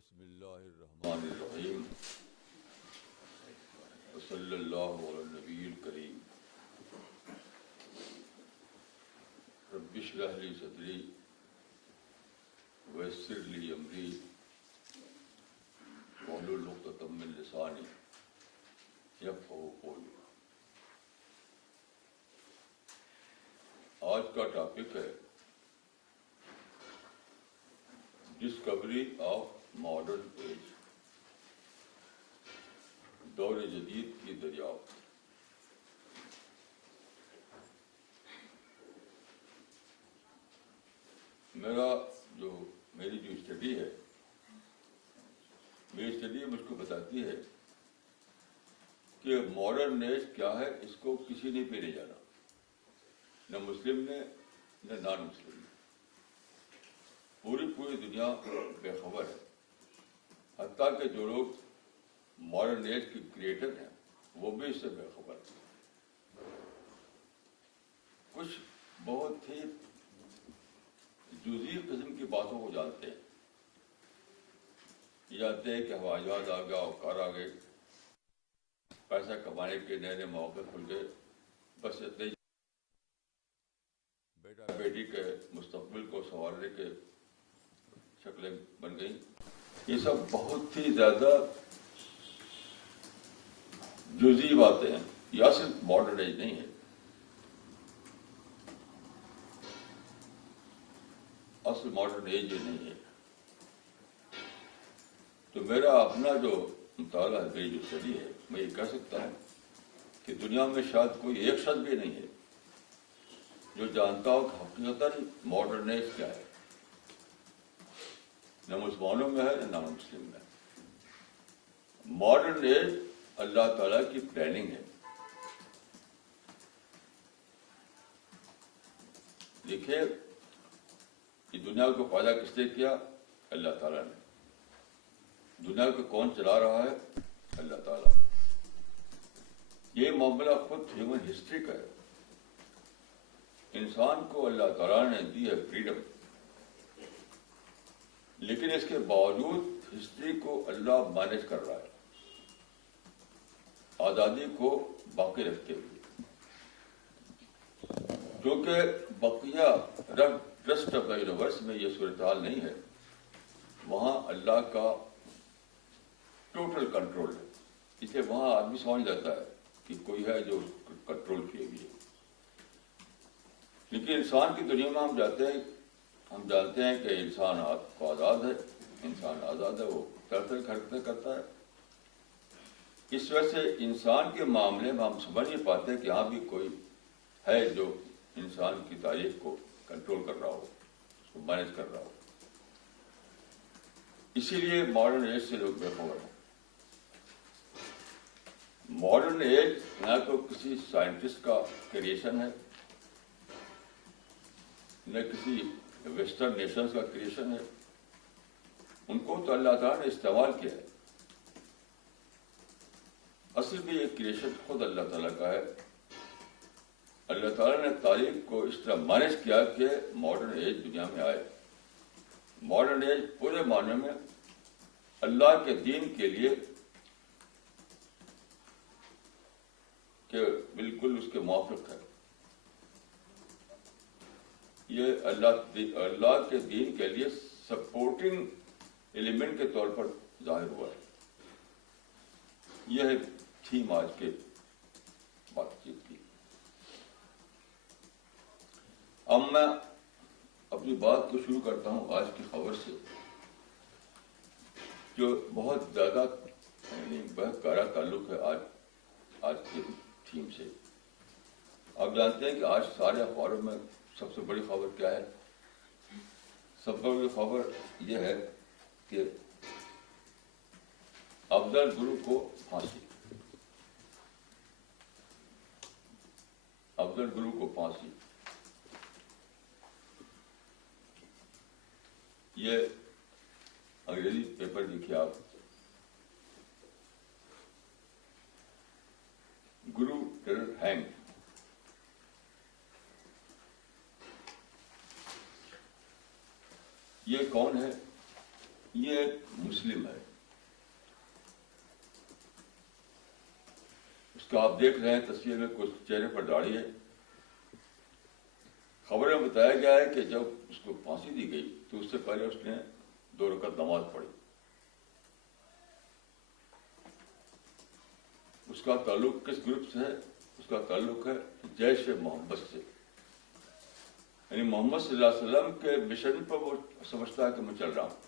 بسم اللہ الرحمن الرحیم وصلی اللہ علی النبی الکریم رب اشرح لی صدری ویسر لی امری واحلل عقدۃ من لسانی یفقہوا قولی۔ آج کا ٹاپک ہے ڈسکوری آف ماڈرن ایج، دور جدید کی دریافت۔ میری جو اسٹڈی ہے، میری اسٹڈی مجھ کو بتاتی ہے کہ ماڈرن ایج کیا ہے، اس کو کسی نے پہ نہیں جانا، نہ مسلم نے نہ نان مسلم نے۔ پوری دنیا بے خبر ہے، حتیٰ کہ جو لوگ ماڈرن ایج کے کریٹر ہیں وہ بھی اس سے بے خبر ہیں۔ کچھ بہت ہی جزئی قسم کی باتوں کو جانتے ہیں، یہ جانتے ہیں کہ ہوائی جہاز آ گیا، اوقار آ گئے، پیسہ کمانے کے نئے نئے مواقع کھل گئے، بس اتنے ہی بیٹا بیٹی کے مستقبل کو سنوارنے کے شکلیں بن گئیں۔ یہ سب بہت ہی زیادہ جزئی باتیں ہیں، یا صرف ماڈرن ایج نہیں ہے۔ اصل ماڈرن ایج یہ نہیں ہے۔ تو میرا اپنا جو مطالعہ ہے، میری جو اسٹڈی ہے، میں یہ کہہ سکتا ہوں کہ دنیا میں شاید کوئی ایک شخص بھی نہیں ہے جو جانتا ہو کہ حقیقتاً ماڈرن ایج کیا ہے، نہ مسلمانوں میں ہے نہ نان مسلم میں۔ ماڈرن ایج اللہ تعالیٰ کی پلاننگ ہے۔ دیکھیے، یہ دنیا کو پیدا کس نے کیا؟ اللہ تعالیٰ نے۔ دنیا کو کون چلا رہا ہے؟ اللہ تعالیٰ۔ یہ معاملہ خود ہیومن ہسٹری کا ہے۔ انسان کو اللہ تعالیٰ نے دی ہے فریڈم، لیکن اس کے باوجود ہسٹری کو اللہ مینیج کر رہا ہے، آزادی کو باقی رکھتے ہوئے۔ کیونکہ بقیہ ریسٹ آف دا یونیورس میں یہ صورتحال نہیں ہے، وہاں اللہ کا ٹوٹل کنٹرول ہے، اس لیے وہاں آدمی سمجھ جاتا ہے کہ کوئی ہے جو کنٹرول کیے ہوئے ہے۔ لیکن انسان کی دنیا میں ہم جانتے ہیں کہ انسان کو آزاد ہے، انسان آزاد ہے، وہ طرح طرح کی حرکتیں کرتا ہے۔ اس وجہ سے انسان کے معاملے میں ہم سمجھ نہیں پاتے کہ یہاں بھی کوئی ہے جو انسان کی تاریخ کو کنٹرول کر رہا ہو، اس کو مینیج کر رہا ہو۔ اسی لیے ماڈرن ایج سے لوگ بے خبر ہیں۔ ماڈرن ایج نہ تو کسی سائنٹسٹ کا کریشن ہے، نہ کسی ویسٹرن نیشنز کا کریشن ہے، ان کو تو اللہ تعالیٰ نے استعمال کیا ہے۔ اصل میں یہ کریشن خود اللہ تعالیٰ کا ہے۔ اللہ تعالیٰ نے تاریخ کو اس طرح مینیج کیا کہ ماڈرن ایج دنیا میں آئے۔ ماڈرن ایج پورے معنی میں اللہ کے دین کے لیے کہ بالکل اس کے موافق ہے۔ یہ اللہ کے دین کے لیے سپورٹنگ ایلیمنٹ کے طور پر ظاہر ہوا ہے۔ یہ ہے تھیم آج کے بات چیت کی۔ اب میں اپنی بات کو شروع کرتا ہوں آج کی خبر سے، جو بہت زیادہ بہت گہرا تعلق ہے آج کے تھیم سے۔ آپ جانتے ہیں کہ آج سارے اخباروں میں سب سے بڑی خبر کیا ہے؟ سب سے بڑی خبر یہ ہے کہ افضل گرو کو پھانسی، افضل گرو کو پھانسی۔ یہ انگریزی پیپر دیکھیے آپ، گرو ٹیرر ہینگ۔ یہ کون ہے؟ یہ ایک مسلم ہے، اس کا آپ دیکھ رہے ہیں تصویر میں کچھ چہرے پر داڑھی ہے. خبر میں بتایا گیا ہے کہ جب اس کو پھانسی دی گئی تو اس سے پہلے اس نے 2 رکعت نماز پڑھی. اس کا تعلق کس گروپ سے ہے؟ اس کا تعلق ہے جیش محمد سے. یعنی محمد صلی اللہ علیہ وسلم کے مشن پر وہ سمجھتا ہے کہ میں چل رہا ہوں،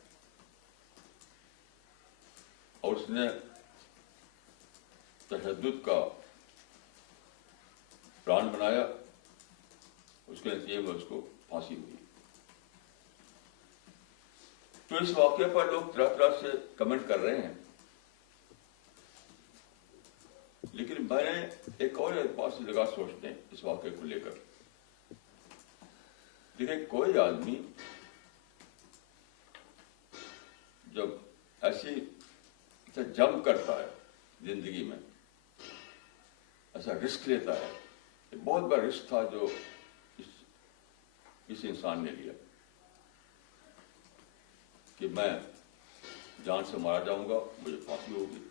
اور اس نے تشدد کا پلان بنایا، اس کے نتیجے میں اس کو پھانسی ہوئی. تو اس واقعے پر لوگ طرح طرح سے کمنٹ کر رہے ہیں، لیکن میں نے ایک اور اعتبار سے لگا سوچنے اس واقعے کو لے کر. دیکھیں، کوئی آدمی جب ایسی جمپ کرتا ہے زندگی میں، ایسا رسک لیتا ہے، یہ بہت بڑا رسک تھا جو اس انسان نے لیا کہ میں جان سے مارا جاؤں گا، مجھے پھانسی ہوگی.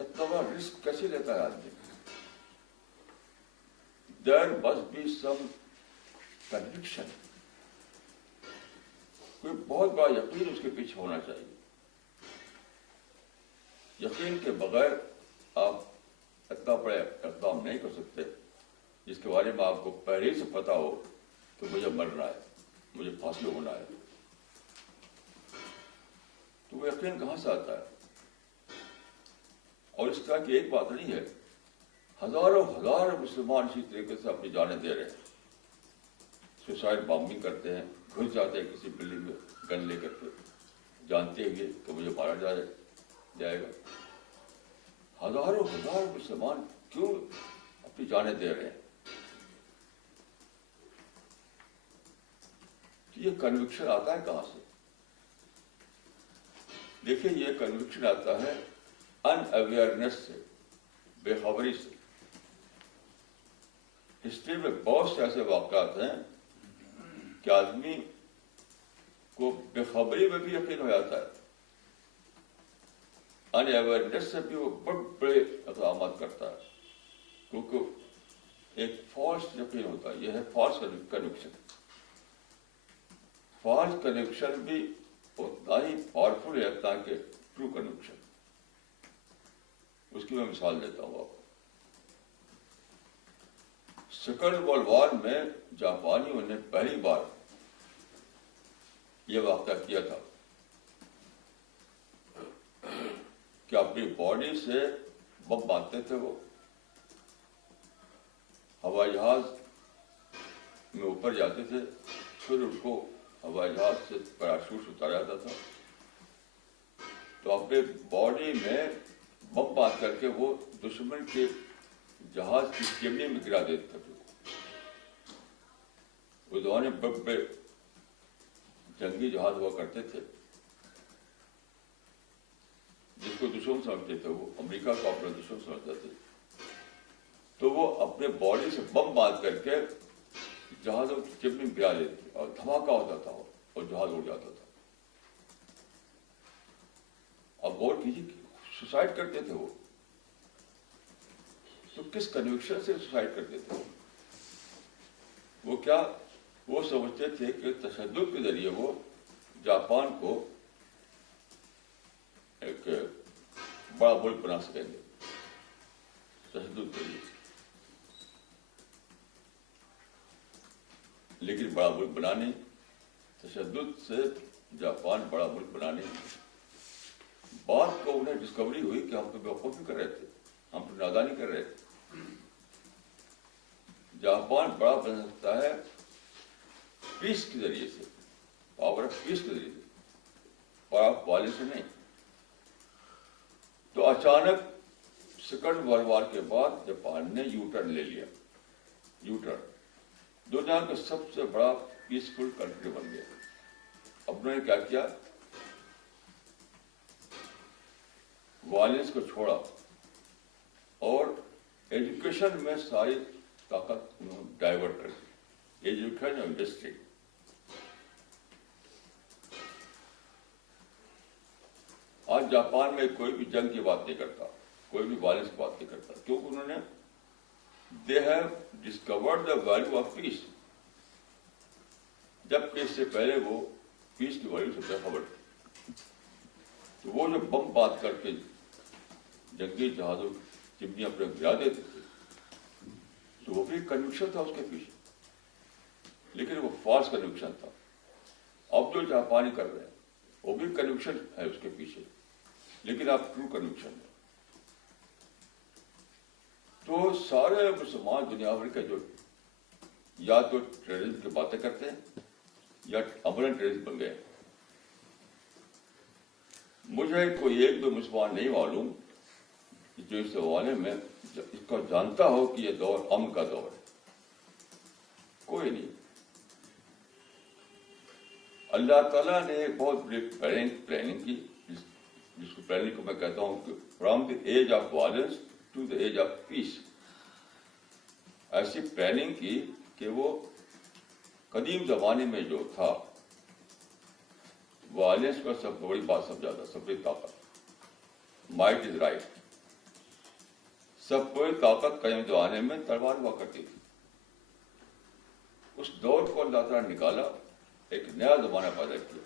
اتنا بڑا رسک کیسے لیتا ہے آدمی؟ There must be some conviction. کوئی بہت بڑا یقین اس کے پیچھے ہونا چاہیے. یقین کے بغیر آپ اتنا بڑے اقدام نہیں کر سکتے جس کے بارے میں آپ کو پہلے سے پتا ہو کہ مجھے مرنا ہے، مجھے پھانسی ہونا ہے. تو وہ یقین کہاں سے آتا ہے؟ اور اس طرح کی ایک بات نہیں ہے، ہزاروں مسلمان اسی طریقے سے اپنی جانیں دے رہے ہیں. سوسائڈ بامبنگ کرتے ہیں، گھس جاتے ہیں کسی بلڈنگ میں گن لے کر کے، جانتے ہوئے کہ مجھے مارا جائے گا. ہزاروں مسلمان کیوں اپنی جانیں دے رہے ہیں؟ یہ کنوکشن آتا ہے کہاں سے؟ دیکھیں، یہ کنوکشن آتا ہے ان اویئرنیس سے، بے خبری سے. ہسٹری میں بہت سے ایسے واقعات ہیں کہ آدمی کو بے خبری میں بھی یقین ہو جاتا ہے، ان اویئرنیس سے بھی وہ بڑے بڑے اقدامات کرتا ہے، کیونکہ ایک فالس یقین ہوتا ہے. یہ ہے فالس کنوکشن. فالس کنوکشن بھی اتنا ہی پاورفل ہے اتنا کہ ٹرو کنوکشن. اس کی میں مثال دیتا ہوں آپ کو. سیکنڈ ورلڈ وار میں جاپانیوں نے پہلی بار یہ واقعہ کیا تھا کہ اپنی باڈی سے بم باندھتے تھے. وہ ہوائی جہاز میں اوپر جاتے تھے، پھر ان کو ہوائی جہاز سے پیراشوٹ اتارا جاتا تھا، تو اپنے باڈی میں بم باندھ کر کے وہ دشمن کے جہاز کی چمنی میں گرا دیتے تھے. وہ زمانے میں بڑے بڑے جنگی جہاز ہوا کرتے تھے جس کو دشمن سمجھتے تھے، وہ امریکہ کو اپنا دشمن سمجھتے تھے. تو وہ اپنے باڈی سے بم باندھ کر کے جہازوں کی چمنی میں گرا دیتے تھے، اور دھماکہ ہوتا تھا اور جہاز اڑ جاتا تھا. اب غور کیجیے، سوسائڈ کرتے تھے وہ تو کس کنوکشن سے سوسائڈ کرتے تھے؟ وہ کیا وہ سمجھتے تھے کہ تشدد کے ذریعے وہ جاپان کو ایک بڑا ملک بنا سکیں گے. تشدد کے لیے، لیکن بڑا ملک بنانے، تشدد سے جاپان بڑا ملک بنانے. بات کو انہیں ڈسکوری ہوئی کہ ہم تو بیوقوفی کر رہے تھے، ہم تو نادانی کر رہے تھے. جاپان بڑا بن سکتا ہے پیس کے ذریعے سے، پاور آف پیس کے ذریعے سے، پاور آف وائلنس سے نہیں. تو اچانک سیکنڈ ورلڈ وار کے بعد جاپان نے یو ٹرن لے لیا. یو ٹرن دنیا کا سب سے بڑا پیسفل کنٹری بن گیا. اب انہوں نے کیا کیا؟ وائلنس کو چھوڑا اور ایجوکیشن میں ساری طاقت ڈائیورٹ کر دی. ایجوکیشن اور انڈسٹری. جاپان میں کوئی بھی جنگ کی بات نہیں کرتا, کوئی بھی وائلنس کی بات نہیں کرتا, کیونکہ انہوں نے they have discovered the value of peace, جبکہ اس سے پہلے وہ پیس کی ویلیو سے بے خبر تھے. تو وہ جو بم بات کر کے جنگی جہازوں چمنی اپنے گرا دیتے تھے, تو وہ بھی کنوکشن تھا اس کے پیچھے, لیکن وہ فالس کنوکشن تھا. اب جو جاپانی کر رہے ہیں وہ بھی کنوکشن ہے اس کے پیچھے, لیکن اب ٹرو کنوکشن ہے. تو سارے مسلمان دنیا بھر کے جو یا تو ٹیررزم کی باتیں کرتے ہیں یا عملاً ٹیررزم بن گئے. مجھے کوئی ایک دو مسلمان نہیں معلوم جو اس حوالے میں اس کو جانتا ہو کہ یہ دور امن کا دور ہے, کوئی نہیں. اللہ تعالیٰ نے ایک بہت بڑی پلاننگ کی, جس کو پلاننگ کو میں کہتا ہوں کہ from the age of violence to the age of peace. ایسی پلاننگ کی کہ وہ قدیم زمانے میں جو تھا وائلنس کو سب سے بڑی بات سمجھا تھا, سب بڑی طاقت, مائٹ از رائٹ. سب بڑی طاقت قدیم زمانے میں تلوار ہوا کرتی تھی. اس دور کو اللہ تعالیٰ نے نکالا, ایک نیا زمانہ پیدا کیا,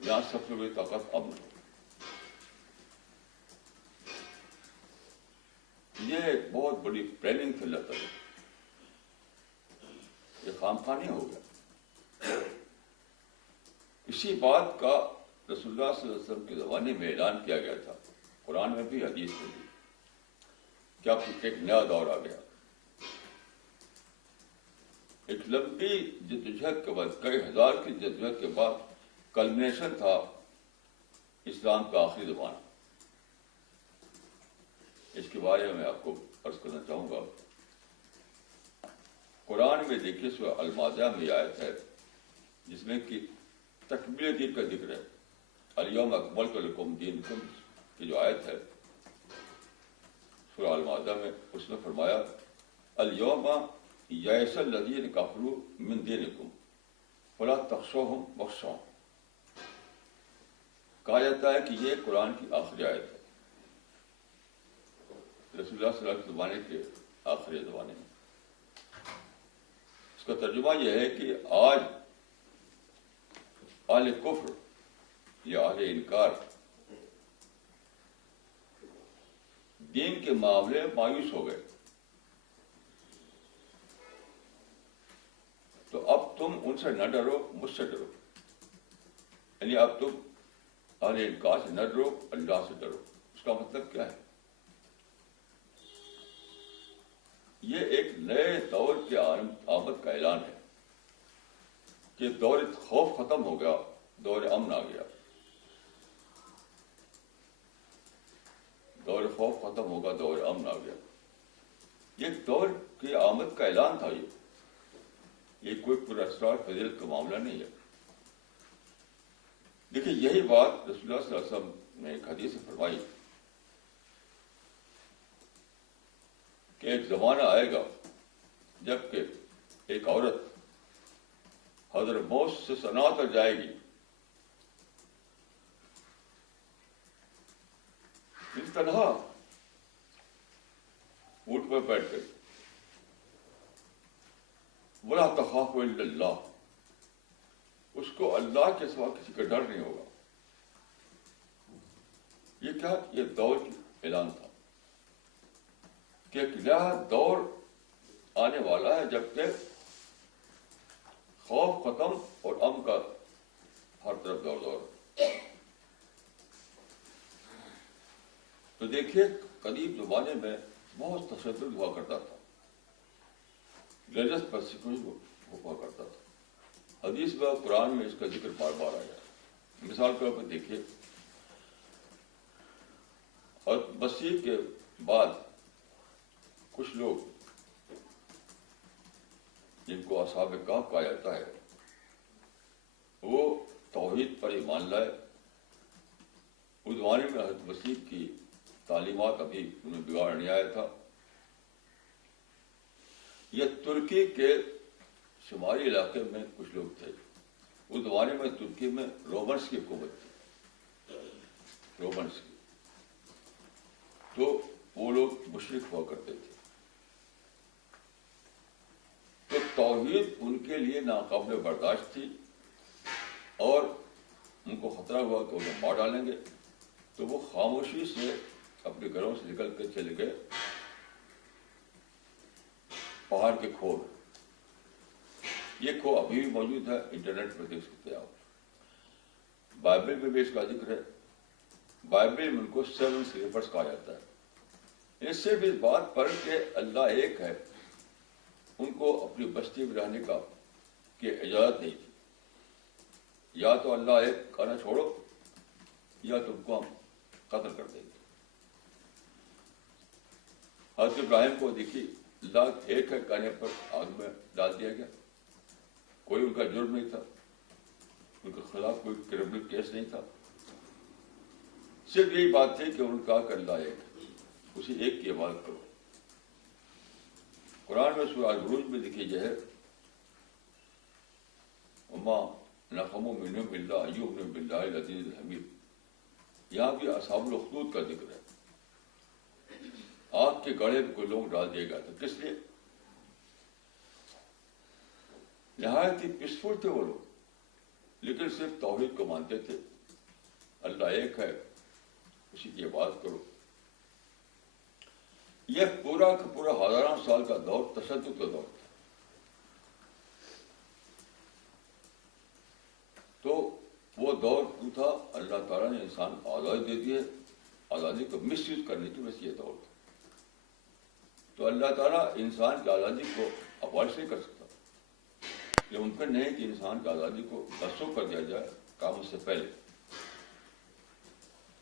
یہاں سب سے بڑی طاقت امن ہے. یہ ایک بہت بڑی پلاننگ تھی اللہ تعالیٰ, یہ خام نہیں ہو گیا. اسی بات کا رسول اللہ صلی اللہ علیہ وسلم کے زمانے میں اعلان کیا گیا تھا, قرآن میں بھی حدیث میں بھی, کہ اب ایک نیا دور آ گیا. ایک لمبی جدوجہد کے بعد, کئی ہزار کی جدوجہد کے بعد کلمنیشن تھا اسلام کا آخری زمانہ. اس کے بارے میں آپ کو عرض کرنا چاہوں گا. قرآن میں دیکھیے سورہ المائدہ میں آیت ہے جس میں کہ تکمیل دین کا ذکر ہے. الیوم اکملت لکم دینکم کی جو آیت ہے سورہ المائدہ میں, اس نے فرمایا الیوم یئس الذین کفروا من دینکم فلا تخشوہم واخشون. کہا جاتا ہے کہ یہ قرآن کی آخری آیت ہے, رسول اللہ صلی اللہ علیہ وسلم کے زمانے کے آخری زمانے میں. اس کا ترجمہ یہ ہے کہ آج اہل کفر یا اہل انکار دین کے معاملے میں مایوس ہو گئے, تو اب تم ان سے نہ ڈرو, مجھ سے ڈرو. یعنی اب تم اہل انکار سے نہ ڈرو, اللہ سے ڈرو. اس کا مطلب کیا ہے؟ یہ ایک نئے دور کے آمد کا اعلان ہے کہ دور خوف ختم ہو گیا, دور امن آ گیا. دور خوف ختم ہوگا, دور امن آ گیا. یہ دور کی آمد کا اعلان تھا. یہ کوئی پراسرار فضیلت کا معاملہ نہیں ہے. دیکھیے یہی بات رسول اللہ صلی اللہ علیہ وسلم نے ایک حدیث سے فرمائی کہ ایک زمانہ آئے گا جب کہ ایک عورت حضرت موت سے ثنا کر جائے گی, تنہا اونٹ پر بیٹھ کر, ولا تخاف الا اللہ, اس کو اللہ کے سوا کسی کا ڈر نہیں ہوگا. یہ کیا؟ یہ دور کی اعلان تھا کہ ایک نیا دور آنے والا ہے جبکہ خوف ختم اور امن کا ہر طرف دور دور. تو دیکھیے قدیم زمانے میں بہت تشدد ہوا کرتا تھا, ریلیجس پرسیکیوشن ہوا کرتا تھا. حدیث میں قرآن میں اس کا ذکر بار بار آیا. مثال کے طور پر دیکھیے, اور مسیح کے بعد کچھ لوگ جن کو اصحاب کہف کہا جاتا ہے, وہ توحید پر ایمان لائے. اس زمانے میں حضرت مسیح کی تعلیمات ابھی انہیں بگاڑ نہیں آیا تھا. یہ ترکی کے شمالی علاقے میں کچھ لوگ تھے. اس زمانے میں ترکی میں رومنس کی حکومت تھی. رومنس کی، تو وہ لوگ مشرک ہوا کرتے تھے. تو توحید ان کے لیے ناقابل برداشت تھی، اور ان کو خطرہ ہوا کہ انہیں مار ڈالیں گے. تو وہ خاموشی سے اپنے گھروں سے نکل کے چلے گئے پہاڑ کے کھو میں. یہ کھو ابھی بھی موجود ہے، انٹرنیٹ پر دیکھ سکتے ہیں آپ. بائبل میں بھی اس کا ذکر ہے. بائبل میں ان کو 7 سلیپرز کہا جاتا ہے. اس سے بھی اس بات پر کہ اللہ ایک ہے، ان کو اپنی بستی میں رہنے کی اجازت نہیں تھی. یا تو اللہ ایک کہنا چھوڑو، یا تم کو ہم قتل کر دیں گے. حضرت ابراہیم کو دیکھی، اللہ ایک ہے کہنے پر آگ میں ڈال دیا گیا. کوئی ان کا جرم نہیں تھا، ان کے خلاف کوئی کرمنل کیس نہیں تھا. صرف یہی بات تھی کہ انہوں نے کہا کہ اللہ ایک ہے، اسی ایک کی عبادت کرو. قرآن میں سورہ البروج میں لکھی جائے وما نقموا منهم الا ان يؤمنوا بالله العزيز الحميد. یہاں بھی اصحاب الاخدود کا ذکر ہے. آگ کے گڑھے میں کوئی لوگ ڈال دیا گیا تھا. کس لیے؟ نہایت ہی پیسفل تھے وہ لوگ، لیکن صرف توحید کو مانتے تھے. اللہ ایک ہے، اسی کی عبادت کرو. یہ پورا کا پورا ہزاروں سال کا دور تشدد کا دور تھا. تو وہ دور جو تھا، اللہ تعالیٰ نے انسان کو آزادی دے دی ہے. آزادی کو مس یوز کرنے کی وجہ سے یہ دور تھا. تو اللہ تعالیٰ انسان کی آزادی کو ابالش نہیں کر سکتا. یہ ممکن نہیں کہ انسان کی آزادی کو منسوخ کر دیا جائے کام سے پہلے.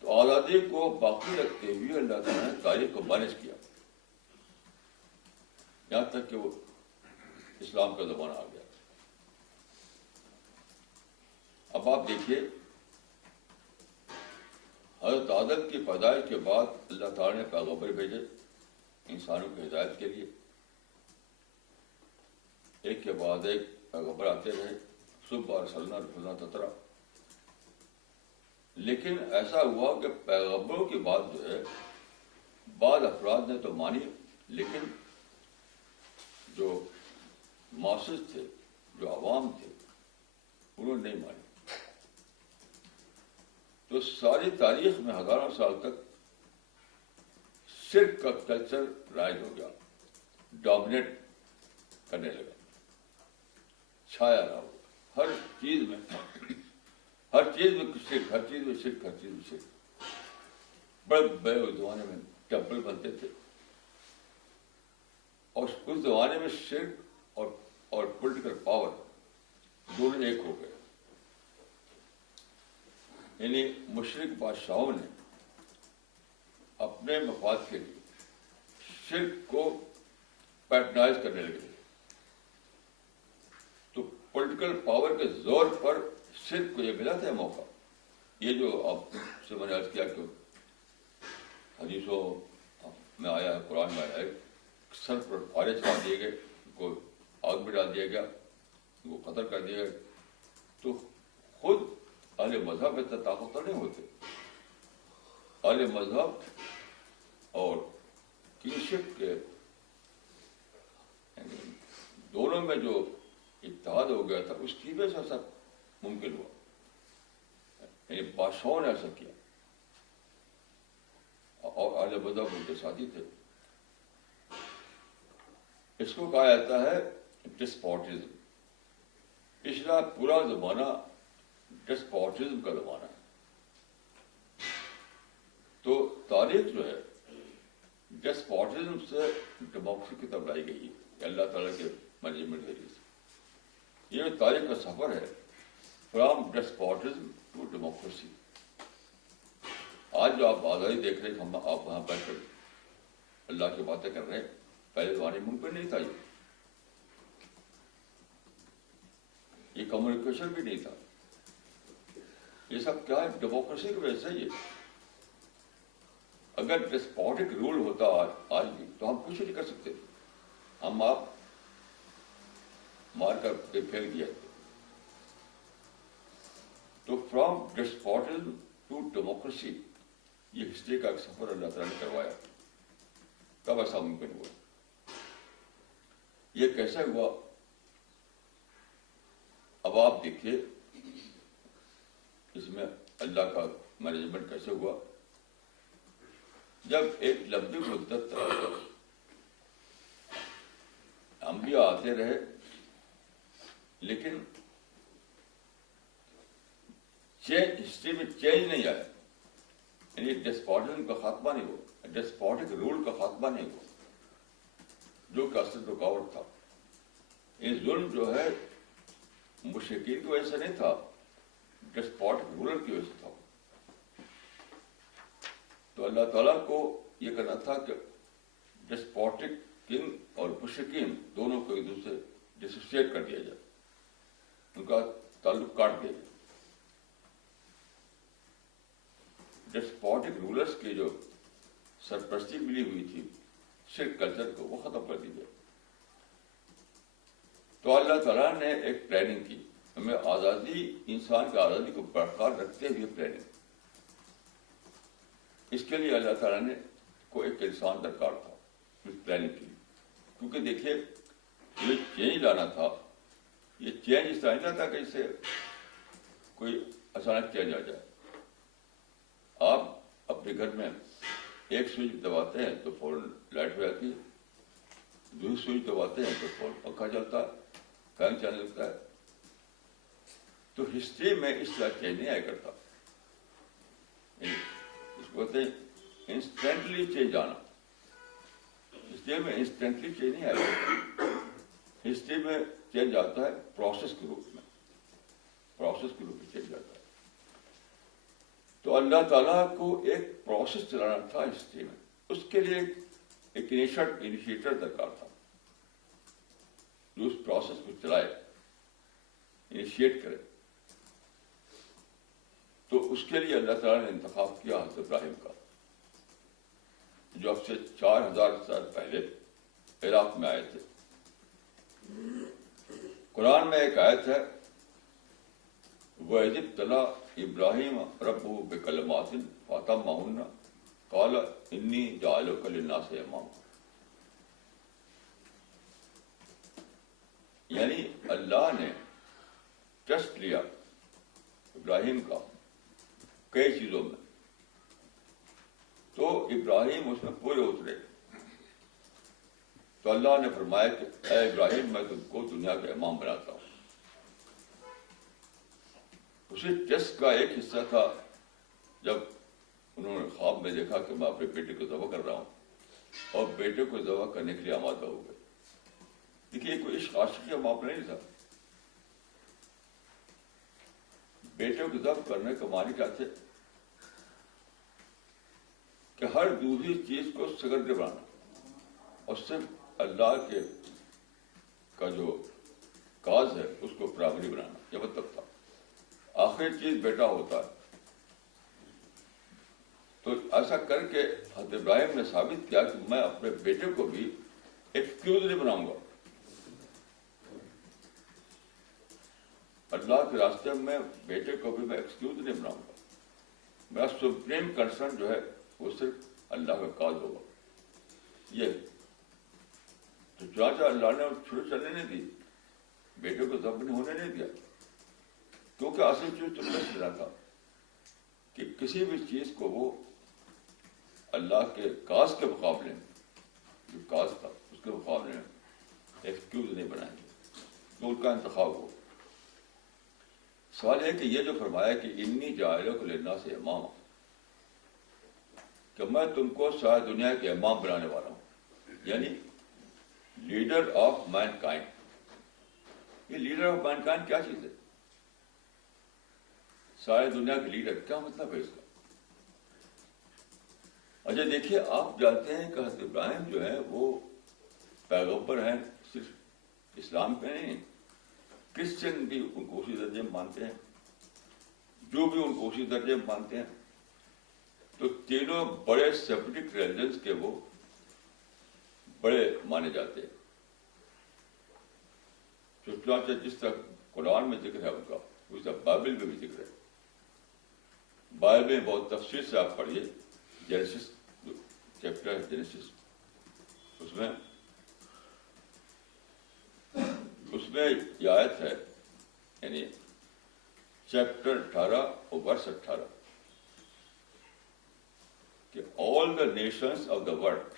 تو آزادی کو باقی رکھتے ہوئے اللہ تعالیٰ نے تاریخ کو مینج کیا، یہاں تک کہ وہ اسلام کا زمانہ آ گیا. اب آپ دیکھیے، حضرت آدم کی پیدائش کے بعد اللہ تعالیٰ نے پیغمبر بھیجے انسانوں کی ہدایت کے لیے. ایک کے بعد ایک پیغمبر آتے رہے، صبح ارسلنا رسولنا تترا. لیکن ایسا ہوا کہ پیغمبروں کی بات جو ہے بعض افراد نے تو مانی، لیکن جو ماسز تھے، جو عوام تھے، انہوں نے نہیں مانی. تو ساری تاریخ میں ہزاروں سال تک شرک کا کلچر رائج ہو گیا، ڈومینیٹ کرنے لگا، چھایا رہا. ہر چیز میں شرک، ہر چیز میں شرک، ہر چیز میں شرک. بڑے بڑے زمانے میں ٹیمپل بنتے تھے، اور اس زمانے میں شرک اور پولیٹیکل پاور دونوں ایک ہو گئے. یعنی مشرک بادشاہوں نے اپنے مفاد کے لیے شرک کو پیٹرنائز کرنے لگے. تو پولیٹیکل پاور کے زور پر شرک کو یہ ملا تھا موقع. یہ جو آپ سے میں نے عرض کیا کہ حدیثوں میں آیا ہے، قرآن میں آیا ہے، سر پر پارے چڑھا دیے گئے، ان کو آگ میں ڈال دیا گیا، ان کو قتل کر دیا گیا. تو خود اہل مذہب اتنا طاقتور نہیں ہوتے. اہل مذہب اور کنشپ کے دونوں میں جو اتحاد ہو گیا تھا، اس کی وجہ سے ایسا ممکن ہوا. یعنی بادشاہوں نے ایسا کیا، اور اہل مذہب ان کے ساتھی تھے. اس کو کہا جاتا ہے ڈسپوٹزم. پچھلا پورا زمانہ ڈسپوٹزم کا زمانہ ہے. تو تاریخ جو ہے ڈسپوٹزم سے ڈیموکریسی کی طرف لائی گئی ہے کہ اللہ تعالیٰ کے مینجمنٹ ذریعے سے. یہ تاریخ کا سفر ہے فرام ڈسپوٹزم ٹو ڈیموکریسی. آج جو آپ آزادی دیکھ رہے ہیں، آپ وہاں بیٹھ کر اللہ کی باتیں کر رہے ہیں، پہلے زمانے میں ممکن نہیں تھا. یہ کمیونیکیشن بھی نہیں تھا. یہ سب کیا ہے؟ ڈیموکریسی کی وجہ سے. یہ اگر ڈسپوٹک رول ہوتا آج بھی تو ہم کچھ نہیں کر سکتے. ہم آپ مار کر پھینک دیا. تو فرام ڈسپوٹزم ٹو ڈیموکریسی یہ ہسٹری کا ایک سفر اللہ تعالیٰ نے کروایا. کب ایسا ممکن ہوا؟ یہ کیسے ہوا؟ اب آپ دیکھیے اس میں اللہ کا مینجمنٹ کیسے ہوا. جب ایک لمبی مدت انبیاء آتے رہے لیکن ہسٹری میں چینج نہیں آیا، یعنی ڈسپوٹزم کا خاتمہ نہیں ہوا، ڈسپوٹک رول کا خاتمہ نہیں ہوا، جو کہ اصل رکاوٹ تھا. یہ ظلم جو ہے مشرکین کی وجہ سے نہیں تھا، ڈسپوٹک رولر کی وجہ سے تھا. تو اللہ تعالیٰ کو یہ کرنا تھا کہ ڈسپوٹک کنگ اور مشرکین دونوں کو ایک دوسرے ڈسوسیٹ کر دیا جائے، ان کا تعلق کاٹ دیا جائے. ڈسپوٹک رولرس کی جو سرپرستی ملی ہوئی تھی شرک کلچر کو، وہ ختم کر دی جائے. تو اللہ تعالیٰ نے ایک پلاننگ کی، ہمیں آزادی، انسان کی آزادی کو برقرار رکھتے ہوئے پلاننگ. اس کے لیے اللہ تعالیٰ نے کو ایک انسان درکار تھا اس پلاننگ کے لیے. کیونکہ دیکھیے یہ چینج لانا تھا، یہ چینج اس طرح نہیں تھا کہ اس سے کوئی اچانک چینج آ جائے. آپ اپنے گھر میں ایک سوئچ دباتے ہیں تو فوراً لائٹ ہو جاتی ہے، دوسری سوئچ دباتے ہیں تو فوراً پنکھا چلتا ہے، فین چلنے لگتا ہے. تو ہسٹری میں اس طرح چینج نہیں آیا کرتا. اس کو کہتے ہیں انسٹنٹلی چینج آنا. ہسٹری میں انسٹنٹلی چینج نہیں آیا کرتا. ہسٹری میں چینج آتا ہے پروسیس کے روپ میں، پروسیس کے روپ میں چینج آتا ہے. تو اللہ تعالیٰ کو ایک پروسیس چلانا تھا ہسٹری میں. اس کے لیے ایک انیشیٹر درکار تھا جو اس پروسیس کو چلائے، انیشیٹ کرے. تو اس کے لیے اللہ تعالیٰ نے انتخاب کیا حضرت ابراہیم کا، جو اب سے 4000 سال پہلے عراق میں آئے تھے. قرآن میں ایک آیت ہے، وَإِذِ ابْتَلَىٰ إِبْرَاهِيمَ رَبُّهُ بِكَلِمَاتٍ فَأَتَمَّهُنَّ قَالَ إِنِّي جَاعِلُكَ لِلنَّاسِ إِمَامًا. یعنی اللہ نے ٹیسٹ لیا ابراہیم کا کئی چیزوں میں، تو ابراہیم اس میں پورے اترے. تو اللہ نے فرمایا کہ اے ابراہیم میں تم کو دنیا کا امام بناتا ہوں. اسی ٹیسٹ کا ایک حصہ تھا جب انہوں نے خواب میں دیکھا کہ میں اپنے بیٹے کو ذبح کر رہا ہوں اور بیٹے کو ذبح کرنے کے لیے آمادہ ہو گئے. دیکھیے کوئی عشق عاشقی کا معاملہ نہیں تھا. بیٹے کو ذبح کرنے کا معنی کیا تھے کہ ہر دوسری چیز کو سیکنڈری بنانا اور صرف اللہ کے کا جو کاز ہے اس کو پرائمری بنانا. یہ مطلب تھا. آخری چیز بیٹا ہوتا ہے. تو ایسا کر کے حضرت ابراہیم نے ثابت کیا کہ میں اپنے بیٹے کو بھی ایکسکیوز نہیں بناؤں گا. اللہ کے راستے میں بیٹے کو بھی میں ایکسکیوز نہیں بناؤں گا. میرا سپریم کنسرن جو ہے وہ صرف اللہ کا کاز ہوگا. یہ تو چاچا اللہ نے چھوڑے چلنے نہیں دی، بیٹے کو ذبح ہونے نہیں دیا. کیونکہ اصل چیز تو نہیں رہا تھا کہ کسی بھی چیز کو وہ اللہ کے کاز کے مقابلے میں، جو کاز تھا اس کے مقابلے میں ایکسکیوز نہیں بنائیں گے. تو ان کا انتخاب ہو. سوال ہے کہ یہ جو فرمایا کہ انی جاعلک للناس اماما، کہ میں تم کو ساری دنیا کے امام بنانے والا ہوں، یعنی لیڈر آف مین کائنڈ. یہ لیڈر آف مین کائنڈ کیا چیز ہے؟ ساری دنیا کے لیڈر کیا مطلب ہے اس کا؟ اچھا دیکھیے، آپ جانتے ہیں کہ حضرت ابراہیم جو ہے وہ پیغمبر ہیں، صرف اسلام پہ نہیں، کرسچن بھی ان کو اسی درجے میں مانتے ہیں، جو بھی ان کو اسی درجے میں مانتے ہیں. تو تینوں بڑے سیپریٹک ریلیجنس کے وہ بڑے مانے جاتے ہیں. چنانچہ جس طرح قرآن میں ذکر ہے ان کا، اس طرح بائبل میں بھی ذکر ہے. بائبل میں بہت تفصیل سے آپ پڑھیے جینیسس چیپٹر جینیسس، اس میں یہ آیت ہے، یعنی چیپٹر 18 اور ورس 18 کہ all the nations of the world,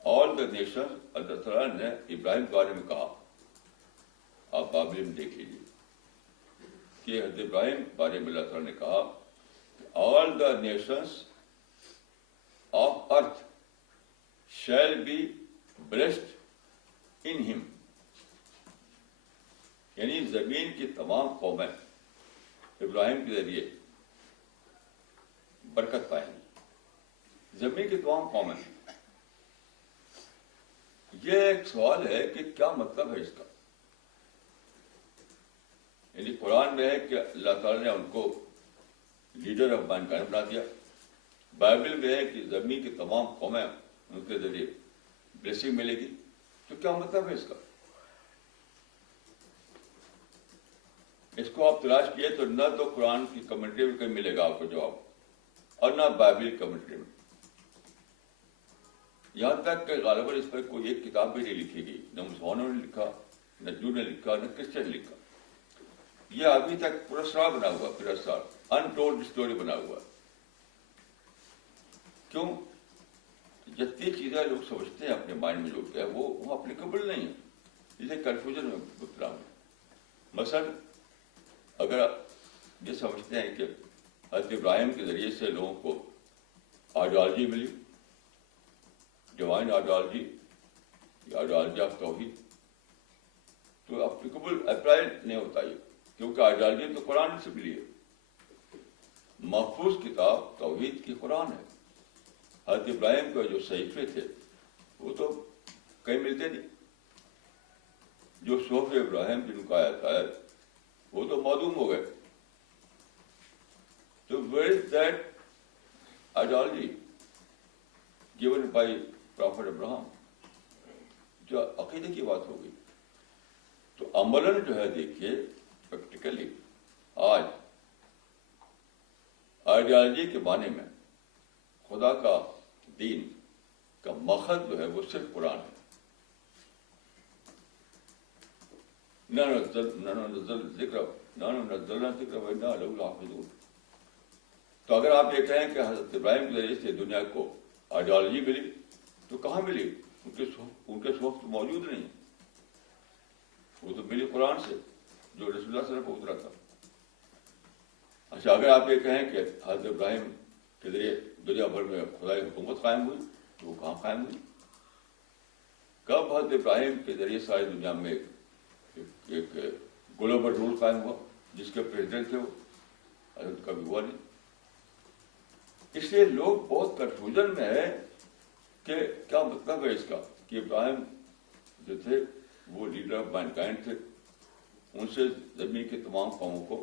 all the nations, اللہ تعالیٰ نے ابراہیم کے بارے میں کہا. آپ بابل میں دیکھ لیجیے کہ حضرت ابراہیم کے بارے میں اللہ تعالیٰ نے کہا کہ all the nations of earth shall be blessed in him, یعنی زمین کی تمام قومیں ابراہیم کے ذریعے برکت پائیں گی. زمین کی تمام قومیں. یہ ایک سوال ہے کہ کیا مطلب ہے اس کا؟ یعنی قرآن میں ہے کہ اللہ تعالیٰ نے ان کو لیڈر آف مینکائنڈ بنا دیا. بائبل میں ہے کہ زمین کی تمام قومیں ان کے ذریعے بلیسنگ ملے گی. تو کیا مطلب ہے اس کا؟ اس کو آپ تلاش کیے تو نہ تو قرآن کی کمنٹری میں کہیں ملے گا آپ کو جواب، اور نہ بائبل کی کمنٹری میں. یہاں تک کہ غالباً اس پر کوئی ایک کتاب بھی نہیں لکھی گئی، نہ مسلمانوں نے لکھا، نہ جو نے لکھا، نہ کرسچن نے لکھا. یہ ابھی تک پورا سرا بنا ہوا، پورا سرا انٹولڈ اسٹوری بنا ہوا. کیوں؟ جتنی چیزیں لوگ سمجھتے ہیں اپنے مائنڈ میں جو ہے وہ اپلیکیبل نہیں ہے، اسے کنفیوژن میں مبتلا ہوں. مثلاً اگر آپ یہ سمجھتے ہیں کہ حضرت ابراہیم کے ذریعے سے لوگوں کو آئیڈیالوجی ملی، ڈیوائن آئیڈیالوجی یا آئیڈیالوجی آف توحید، تو اپلیکیبل اپلائی نہیں ہوتا یہ، کیونکہ آئیڈیالوجی تو قرآن سے ملی ہے. محفوظ کتاب توحید کی قرآن ہے. حضرت ابراہیم کے جو صحیفے تھے وہ تو کہیں ملتے نہیں. جو صحف ابراہیم جن کو آیا تھا وہ تو معدوم ہو گئے. تو where is that ideology given by prophet Abraham? جو عقیدے کی بات ہو گئی. تو عملاً جو ہے دیکھیے پریکٹیکلی آج آئیڈیالوجی کے معنی میں خدا کا دین کا مقصد جو ہے وہ صرف قرآن ہے. تو اگر آپ یہ کہیں کہ حضرت ابراہیم کے ذریعے سے دنیا کو آئیڈیالوجی ملی تو کہاں ملی؟ ان کے وقت موجود نہیں، وہ تو ملی قرآن سے جو رسول اللہ صلی اللہ علیہ وسلم کو اترا تھا. اچھا، اگر آپ یہ کہیں کہ حضرت ابراہیم کے ذریعے دنیا بھر میں خدائی حکومت قائم ہوئی تو وہ کہاں قائم ہوئی؟ کب حضرت ابراہیم کے ذریعے ساری دنیا میں ایک گلوبل رول قائم ہوا جس کے پریزیڈنٹ تھے وہ حضرت کبھی ہوا نہیں. اس لیے لوگ بہت کنفیوژن میں ہے کہ کیا مطلب ہے اس کا کہ ابراہیم جو تھے وہ لیڈر آف مینکائنڈ تھے، ان سے زمین کے تمام قوموں کو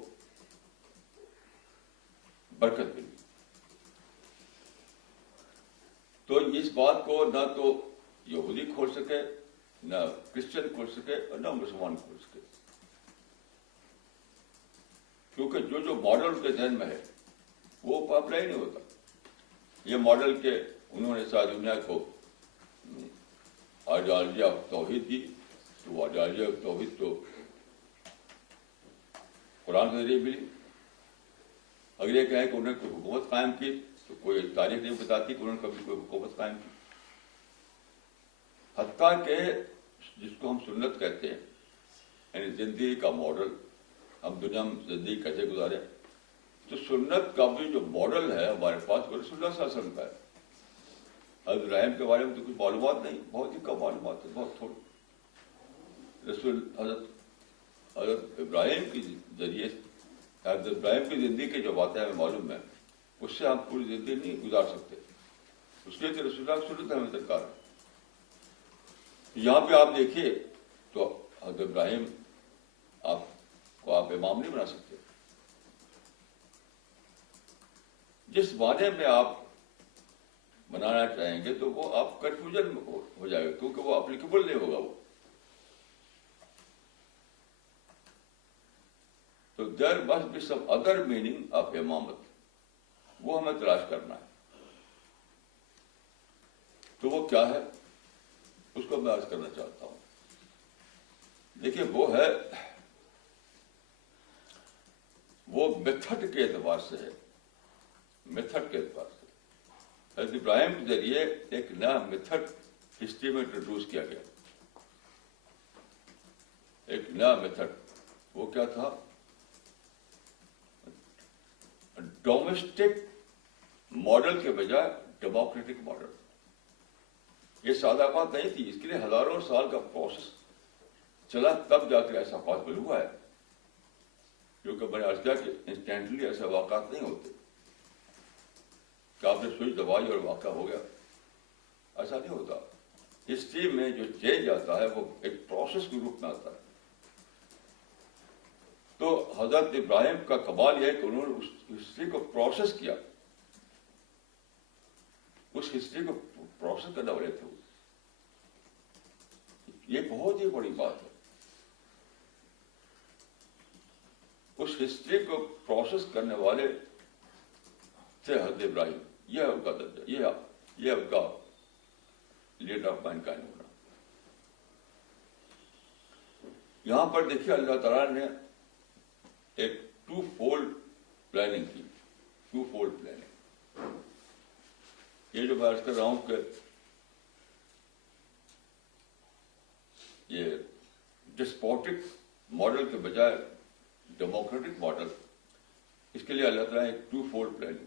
برکت ملی. تو اس بات کو نہ تو یہودی کھول سکے، نہ کرسچن کھول سکے، اور نہ مسلمان کھول سکے، کیونکہ جو ماڈل کے ذہن میں ہے وہ اپلائی نہیں ہوتا. یہ ماڈل کہ انہوں نے ساری دنیا کو آئیڈیالوجی آف توحید دی، تو وہ آئیڈیالوجی آف توحید تو قرآن کے ذریعے ملی. اگر یہ کہیں کہ انہوں نے کوئی حکومت قائم کی تو کوئی تاریخ نہیں بتاتی کہ انہوں نے کبھی کوئی حکومت قائم کی. حتیٰ کہ جس کو ہم سنت کہتے ہیں، یعنی زندگی کا ماڈل، ہم دنیا میں زندگی کیسے گزارے، تو سنت کا بھی جو ماڈل ہے ہمارے پاس وہ رسول اللہ صلی اللہ علیہ وسلم کا ہے. حضرت ابراہیم کے بارے میں تو کچھ معلومات نہیں، بہت ہی کم معلومات ہے، بہت تھوڑی. حضرت ابراہیم کے ذریعے، حضرت ابراہیم کی زندگی کی جو باتیں ہمیں معلوم ہے اس سے ہم پوری زندگی نہیں گزار سکتے. اس لیے کہ رسول اللہ کی سنت ہمیں درکار ہے. یہاں پہ آپ دیکھیے تو حضرت ابراہیم آپ امام نہیں بنا سکتے. جس معنی میں آپ بنانا چاہیں گے تو وہ آپ کنفیوژن میں ہو جائے گا، کیونکہ وہ اپلیکیبل نہیں ہوگا. وہ تو there must be some other meaning of امامت، وہ ہمیں تلاش کرنا ہے. تو وہ کیا ہے اس کو میں عرض کرنا چاہتا ہوں. دیکھیے وہ میتھڈ کے اعتبار سے ہے. میتھڈ کے اعتبار سے حضرت ابراہیم کے ذریعے ایک نیا میتھڈ ہسٹری میں انٹروڈیوس کیا گیا. ایک نیا میتھڈ وہ کیا تھا؟ ڈومیسٹک ماڈل کے بجائے ڈیموکریٹک ماڈل. یہ سادہ بات نہیں تھی، اس کے لیے ہزاروں سال کا پروسیس چلا، تب جا کے ایسا پاسبل ہوا ہے. کیونکہ میں نے عرض کیا کہ انسٹینٹلی ایسے واقعات نہیں ہوتے کہ آپ نے سوئچ دبائی اور واقعہ ہو گیا. ایسا نہیں ہوتا. ہسٹری میں جو چینج آتا ہے وہ ایک پروسیس کے روپ میں آتا ہے. تو حضرت ابراہیم کا کمال یہ ہے کہ انہوں نے اس ہسٹری کو پروسیس کیا. اس ہسٹری کو پروسیس کرنے والے تھے. یہ بہت ہی بڑی بات ہے. اس ہسٹری کو پروسیس کرنے والے تھے حضرت ابراہیم. یہ ہے ان کا درجہ، یہ ان کا لیڈر آف مین کائنڈ ہونا. یہاں پر دیکھیے اللہ تعالیٰ نے ایک ٹو فولڈ پلاننگ کی. Twofold planning. یہ جو میں عرض کر رہا ہوں کہ یہ ڈسپوٹک ماڈل کے بجائے ڈیموکریٹک ماڈل، اس کے لیے اللہ تعالیٰ نے ایک ٹو فولڈ پلاننگ کی.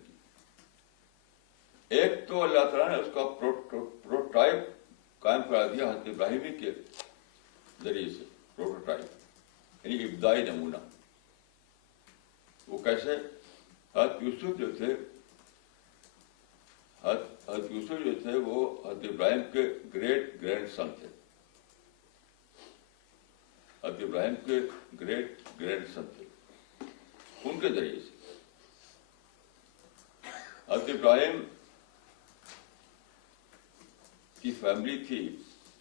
ایک تو اللہ تعالیٰ نے اس کا پروٹوٹائپ قائم کرا دیا حضرت ابراہیمی کے ذریعے سے. پروٹوٹائپ یعنی ابتدائی نمونہ. وہ کیسے؟ حضرت یوسف جو تھے وہ حضرت ابراہیم کے گریٹ گرینڈ سن تھے. حضرت ابراہیم کے گریٹ گرینڈ سن تھے. ان کے ذریعے سے حضرت ابراہیم کی فیملی تھی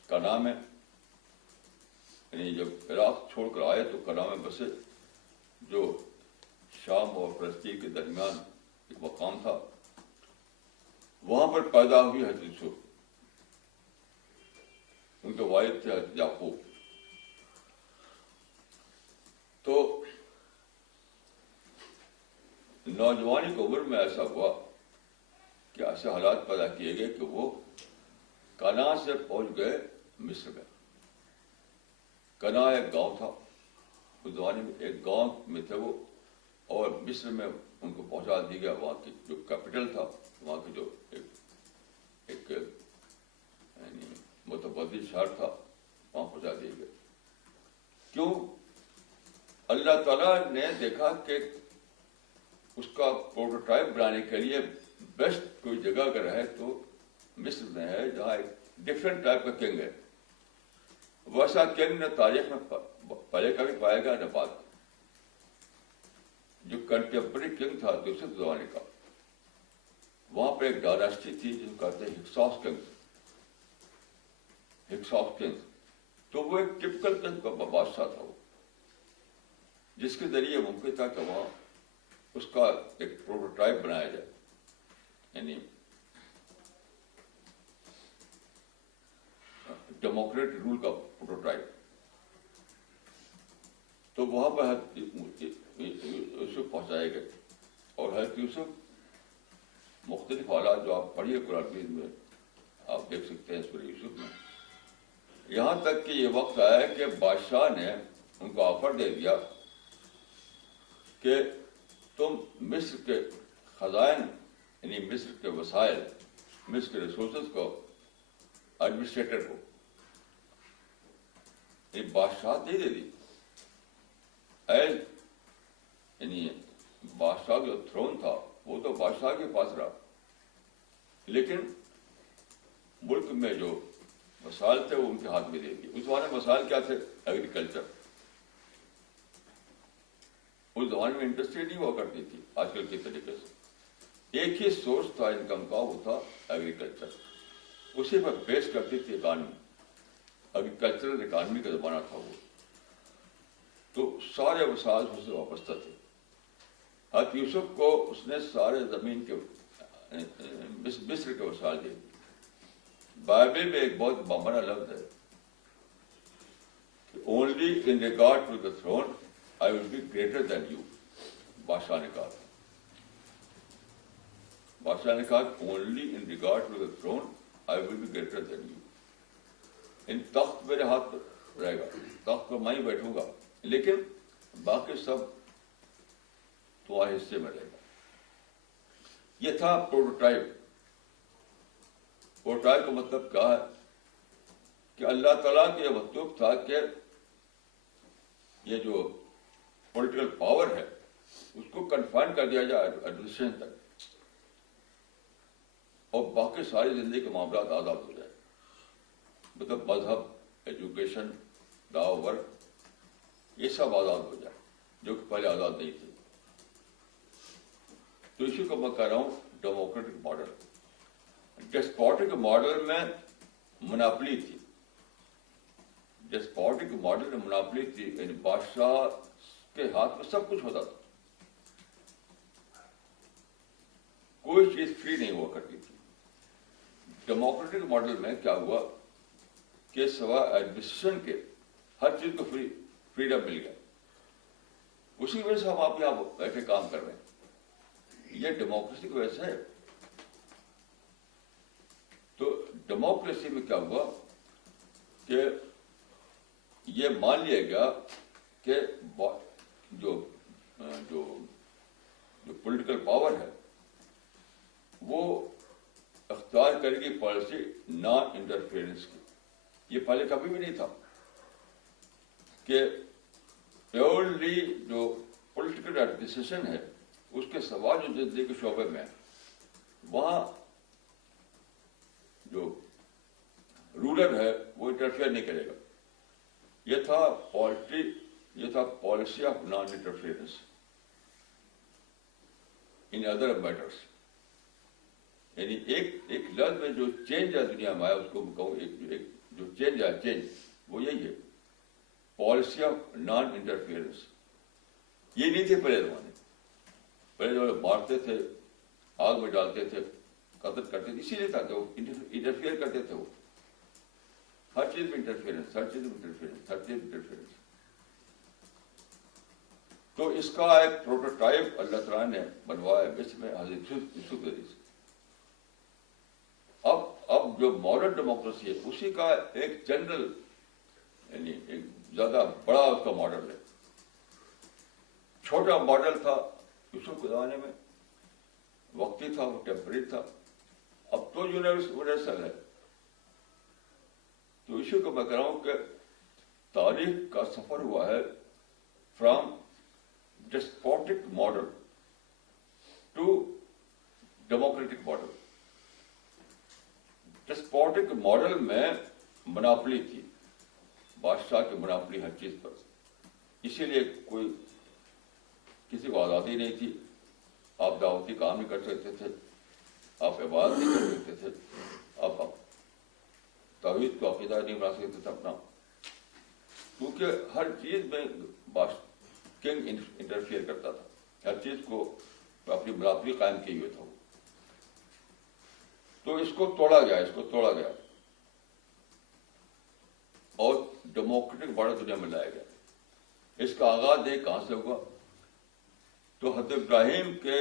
کنا میں، یعنی جب عراق چھوڑ کر آئے تو کنا میں بسے، جو شام اور فلسطین کے درمیان ایک مقام تھا. وہاں پر پیدا ہوئی حضرت یوسف. ان کے والد تھے حضرت یعقوب. تو نوجوانی کی عمر میں ایسا ہوا کہ ایسے حالات پیدا کیے گئے کہ وہ کنا سے پہنچ گئے مصر میں. کنا ایک گاؤں تھا اس زمانے میں، ایک گاؤں میں تھے وہ، اور مصر میں ان کو پہنچا دیا گیا. وہاں کی جو کیپٹل تھا، وہاں کی جو ایک یعنی متبادل شہر تھا، وہاں پہنچا دیا گیا. کیوں؟ اللہ تعالیٰ نے دیکھا کہ اس کا پروٹوٹائپ بنانے کے لیے بیسٹ کوئی جگہ اگر ہے تو مصر میں ہے، جہاں ایک ڈفرینٹ ٹائپ کا کنگ ہے. ویسا کنگ نہ تاریخ میں پہلے کا بھی پایا گیا نہ بعد. جو کنٹمپرری کنگ تھا دوسرے زمانے کا، وہاں پہ ایک ڈائناسٹی تھی جس کو کہتے ہیں ہکساس کنگ. تو وہ ایک ٹپکل کنگ کا بادشاہ تھا، وہ جس کے ذریعے ممکن تھا کہ وہاں اس کا ایک پروٹوٹائپ بنایا جائے، یعنی ڈیموکریٹ رول کا پروٹوٹائپ. تو وہاں پر یوسف پہنچائے گئے. اور حضرت یوسف مختلف حالات جو آپ پڑھیے قرآن مجید میں آپ دیکھ سکتے ہیں سورہ یوسف میں. یہاں تک کہ یہ وقت آیا کہ بادشاہ نے ان کو آفر دے دیا کہ تم مصر کے خزائن یعنی مصر کے وسائل، مصر کے ریسورسز کو ایڈمنسٹریٹر کو یہ بادشاہ نہیں دے دی. ایز یعنی بادشاہ جو تھرون تھا وہ تو بادشاہ کے پاس رہا، لیکن ملک میں جو مسائل تھے وہ ان کے ہاتھ میں دے دیے. اس زمانے میں مسائل کیا تھے؟ ایگریکلچر. اس زمانے میں انڈسٹری نہیں ہوا کرتی تھی آج کل کے طریقے سے. ایک ہی سورس تھا انکم کا، وہ تھا ایگریکلچر. اسی پر بیس کرتی تھی اکانمی. ایگریکلچرل اکانمی کا زمانہ تھا وہ. تو سارے وسائل اس سے وابستہ تھے. حضرت یوسف کو اس نے سارے زمین کے مصر کے وسائل دے دیے. بائبل میں ایک بہت بامانہ لفظ ہے کہ only in regard to the throne I will be greater than you. بادشاہ نے کہا only in regard to the throne I will be greater than you. ان تخت میرے ہاتھ پر رہے گا, تخت پر میں ہی بیٹھوں گا, لیکن باقی سب تمہارے حصے میں رہے گا. یہ تھا پروٹوٹائپ. پروٹوٹائپ کا مطلب کیا ہے کہ اللہ تعالیٰ کے یہ مطلوب تھا کہ یہ جو پولیٹیکل پاور ہے اس کو کنفائن کر دیا جائے ایڈمنسٹریشن تک, اور باقی ساری زندگی کے معاملات آزاد ہو جائے. مطلب مذہب, ایجوکیشن, لاء, ورک, یہ سب آزاد ہو جائے جو کہ پہلے آزاد نہیں تھے. تو اسی کو میں کہہ رہا ہوں ڈیموکریٹک ماڈل. ڈیسپوٹک ماڈل میں مناپلی تھی. ڈیسپوٹک ماڈل میں مناپلی تھی, یعنی بادشاہ کے ہاتھ میں سب کچھ ہوتا تھا, کوئی چیز فری نہیں ہوا کرتی تھی. ڈیموکریٹک ماڈل میں کیا ہوا کہ سوائے ایڈمنسٹریشن کے ہر چیز کو فریڈم مل گیا. اسی وجہ سے ہم آپ یہاں بیٹھے کام کر رہے ہیں. یہ ڈیموکریسی کی وجہ سے ہے. تو ڈیموکریسی میں کیا ہوا کہ یہ مان لیا گیا کہ جو پولیٹیکل پاور ہے وہ اختیار کرے گی پالیسی نان انٹرفیئرنس کی. یہ پہلے کبھی بھی نہیں تھا کہ پیورلی جو پولیٹیکل ایڈمنسٹریشن ہے اس کے سوا جو زندگی کے شعبے میں وہاں جو رولر ہے وہ انٹرفیئر نہیں کرے گا. یہ تھا policy of non interference in other matters. یعنی ایک لفظ میں جو چینج ہے دنیا میں آیا اس کو میں کہوں ایک جو چینج ہے چینج وہ یہی ہے, پالیسی آف نان انٹرفیئرنس. یہ نہیں تھے پہلے زمانے. پہلے جو مارتے تھے, آگ میں ڈالتے تھے, قتل کرتے تھے, اسی لیے تھا کہ وہ انٹرفیئر کرتے تھے. وہ ہر چیز میں انٹرفیئرنس, ہر چیز میں انٹرفیئرنس, ہر چیز میں انٹرفیئرنس. تو اس کا ایک پروٹوٹائپ اللہ تعالیٰ نے بنوایا اس میں حضرت یوسف علیہ السلام. اب جو ماڈرن ڈیموکریسی ہے اسی کا ایک جنرل یعنی ایک زیادہ بڑا اس کا ماڈل ہے. چھوٹا ماڈل تھا یوسف کے زمانے میں, وقتی تھا, وہ ٹیمپرری تھا. اب تو یونیورسل ہے. تو اسی کو میں کہہ رہا ہوں کہ تاریخ کا سفر ہوا ہے from despotic model to democratic model. Despotic model میں مناپلی تھی, بادشاہ کی مناپلی ہر چیز پر. اسی لیے کسی کو آزادی نہیں تھی. آپ دعوتی کام نہیں کر سکتے تھے, آپ عبادت نہیں کر سکتے تھے, آپ توحید کو عقیدہ نہیں بنا سکتے تھے اپنا, کیونکہ ہر چیز میں کنگ انٹرفیئر کرتا تھا. ہر چیز کو اپنی مناپلی قائم کی ہوئے تھا. تو اس کو توڑا گیا اور ڈیموکریٹک ماڈل دنیا میں لایا گیا. اس کا آغاز دیکھ کہاں سے ہوا تو حضرت ابراہیم کے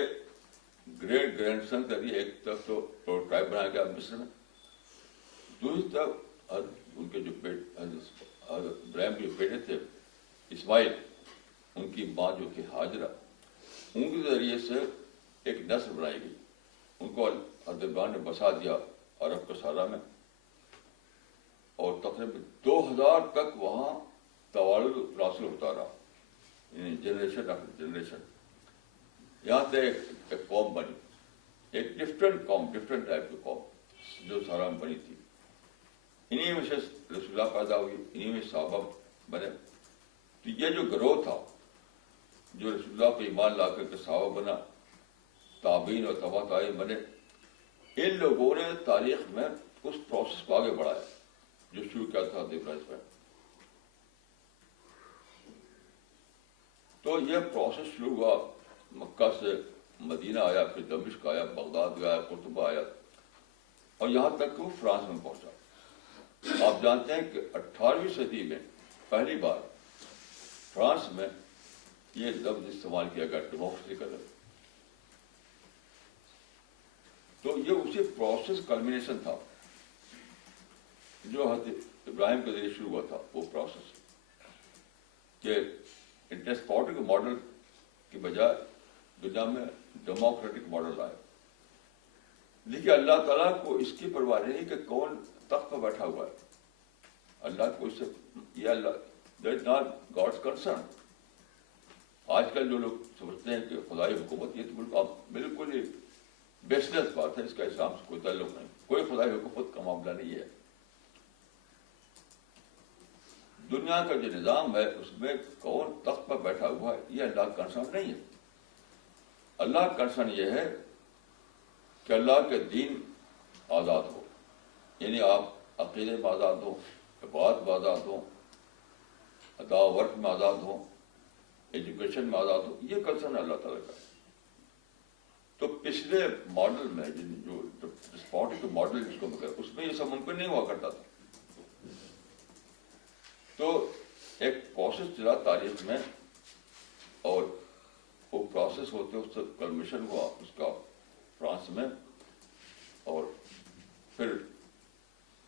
گریٹ گرینڈ سن کا بھی ایک طرف تو پروٹوٹائپ بنایا گیا مصر میں, دوسری طرف ان کے جو حضرت ابراہیم کے جو بیٹے تھے اسماعیل, ان کی ماں جو کہ ہاجرہ, ان کے ذریعے سے ایک نسل بنائی گئی. ان کو حضرت ابراہیم نے بسا دیا عرب کے سالہ میں, اور تقریباً 2000 تک وہاں توالد تناسل ہوتا رہا, یعنی جنریشن آفٹر جنریشن. یہاں سے ایک قوم بنی, ایک ڈفرینٹ ٹائپ کی قوم جو سارا میں بنی تھی. انہیں میں سے رسول اللہ پیدا ہوئی, انہیں میں صحابہ بنے. تو یہ جو گروہ تھا جو رسول اللہ کو ایمان لا کر کے صحابہ بنا, تابعین اور تبع تابعین بنے, ان لوگوں نے تاریخ میں اس پروسیس کو آگے بڑھایا جو شروع کیا تھا ابراہیم میں. تو یہ پروسیس شروع ہوا, مکہ سے مدینہ آیا, پھر دمشق آیا, بغداد گیا, قرطبہ آیا. اور یہاں تک کہ وہ فرانس میں پہنچا۔ آپ جانتے ہیں کہ 18ویں صدی میں پہلی بار فرانس میں یہ لفظ استعمال کیا گیا، ڈیموکریسی کا لفظ۔ تو یہ اسی پروسیس کلمینیشن تھا جو حضرت ابراہیم کے ذریعے شروع ہوا تھا، وہ پروسیس کہ ڈیسپوٹک ماڈل کی بجائے دنیا میں ڈیموکریٹک ماڈل آئے۔ لیکن اللہ تعالیٰ کو اس کی پرواہ نہیں کہ کون تخت پر بیٹھا ہوا ہے۔ اللہ کو اس سے یہ اللہ that is not God's concern. آج کل جو لوگ سمجھتے ہیں کہ خدائی حکومت، یہ تو بالکل ہی بیس لیس بات ہے، اس کا اسلام سے کوئی تعلق نہیں، کوئی خدائی حکومت کا معاملہ نہیں ہے۔ دنیا کا جو نظام ہے اس میں کون تخت پر بیٹھا ہوا ہے یہ اللہ کا کنسرن نہیں ہے۔ اللہ کا کنسرن یہ ہے کہ اللہ کے دین آزاد ہو، یعنی آپ عقیدے میں آزاد ہوں، عبادت میں آزاد ہوں، ادا ورک میں آزاد ہوں، ایجوکیشن میں آزاد ہوں، یہ کنسرن ہے اللہ تعالیٰ کا۔ تو پچھلے ماڈل میں جو ڈسپوٹک ماڈل جس کو اس میں یہ سب ممکن نہیں ہوا کرتا تھا۔ تو ایک پروسیس چلا تاریخ میں، اور وہ پروسیس ہوتے اس سے کلمیشن ہوا اس کا فرانس میں، اور پھر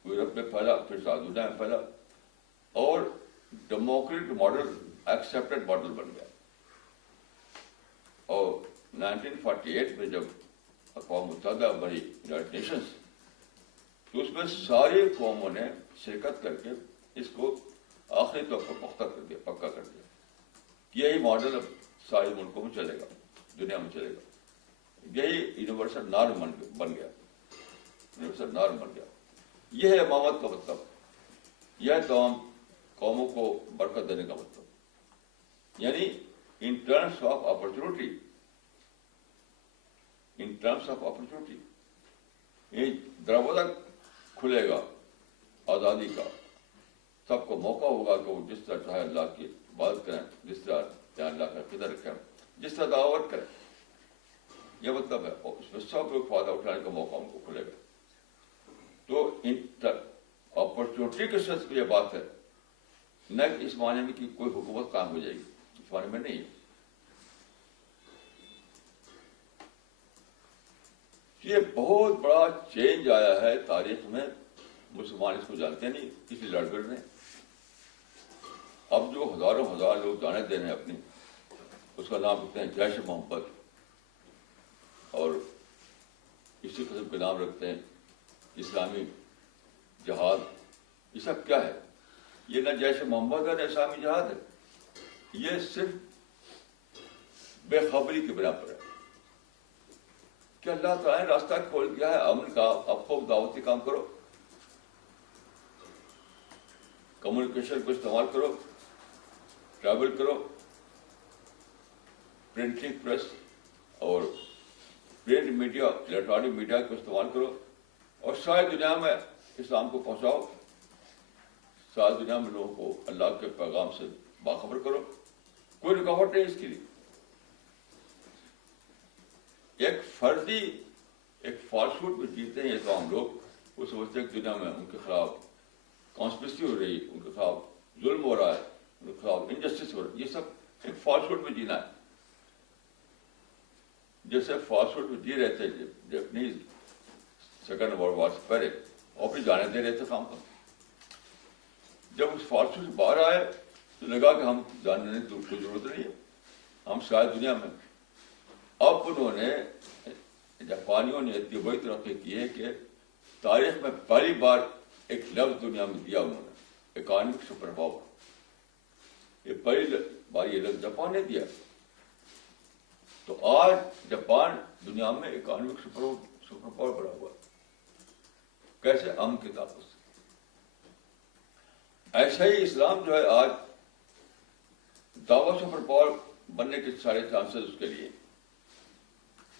یورپ میں پھیلا، پھر ساری دنیا میں پھیلا، اور ڈیموکریٹک ماڈل ایکسیپٹڈ ماڈل بن گیا۔ اور 1948 میں جب اقوام متحدہ بنی، یونائیٹڈ نیشنز، تو اس میں ساری قوموں نے شرکت کر کے اس کو آخری طور پر پختہ کر دیا، پکا کر دیا۔ یہی ماڈل اب سارے ملکوں میں چلے گا، دنیا میں چلے گا، یہی یونیورسل نارم بن گیا، یونیورسل نارم بن گیا۔ یہ ہے امامت کا مطلب، یہ تمام قوموں کو برکت دینے کا مطلب، یعنی in terms of opportunity, in terms of opportunity, یہ دروازہ کھلے گا آزادی کا، سب کو موقع ہوگا کہ وہ جس طرح چاہے اللہ کی عبادت کریں، جس طرح چاہے اللہ کا قدر رکھیں، جس طرح دعوت کریں، یہ مطلب ہے، اور اس میں سب لوگ فائدہ اٹھانے کا موقع ان کو کھلے گا۔ تو اپرچونٹی کے ساتھ بھی یہ بات ہے، نہ کہ اس معنی میں کہ کوئی حکومت قائم ہو جائے گی، اس معنی میں نہیں ہے۔ یہ بہت بڑا چینج آیا ہے تاریخ میں، مسلمان اس کو جانتے نہیں، کسی لڑبڑ نے۔ اب جو ہزاروں ہزار لوگ جانے دے رہے ہیں اپنی، اس کا نام رکھتے ہیں جیش محمد، اور اسی قسم کے نام رکھتے ہیں اسلامی جہاد۔ یہ سب کیا ہے؟ یہ نہ جیش محمد ہے نہ اسلامی جہاد ہے، یہ صرف بے خبری کی بنا پر ہے کہ اللہ تعالیٰ نے راستہ کھول دیا ہے امن کا، اب خوب دعوتی کام کرو، کمیونیکیشن کو استعمال کرو، ٹریول کرو، پرنٹنگ پریس اور پرنٹ میڈیا، الیکٹرانک میڈیا کو استعمال کرو، اور ساری دنیا میں اسلام کو پہنچاؤ، ساری دنیا میں لوگوں کو اللہ کے پیغام سے باخبر کرو، کوئی رکاوٹ نہیں اس کے لیے۔ ایک فرضی، ایک فالسہوڈ میں جیتے ہیں یہ تمام لوگ، وہ سمجھتے ہیں کہ دنیا میں ان کے خلاف کانسپریسی ہو رہی، ان کے خلاف ظلم ہو رہا ہے، ان کے خلاف انجسٹس ہو رہا ہے۔ یہ سب ایک فالسہوڈ میں جینا ہے، جیسے فالسہوڈ میں جی رہے تھے جیپنیز سیکنڈ ورلڈ وار سے پہلے، اور پھر جانے دے رہے تھے کام پر۔ جب اس فالسہوڈ سے باہر آئے تو لگا کہ ہم جاننے کی کوئی ضرورت نہیں ہے، ہم شاید دنیا میں۔ اب انہوں نے، جاپانیوں نے اتنی بڑی ترقی کی ہے کہ تاریخ میں پہلی بار ایک لفظ دنیا میں دیا انہوں نے، اکانومک سپر پاور۔ یہ پہلی بار یہ لفظ جاپان نے دیا۔ تو آج جاپان دنیا میں اکانومک سپر پاور بنا ہوا ہے۔ کیسے؟ امن کی طاقت سے۔ ایسا ہی اسلام جو ہے آج دعوی سپر پاور بننے کے سارے چانسز اس کے لیے،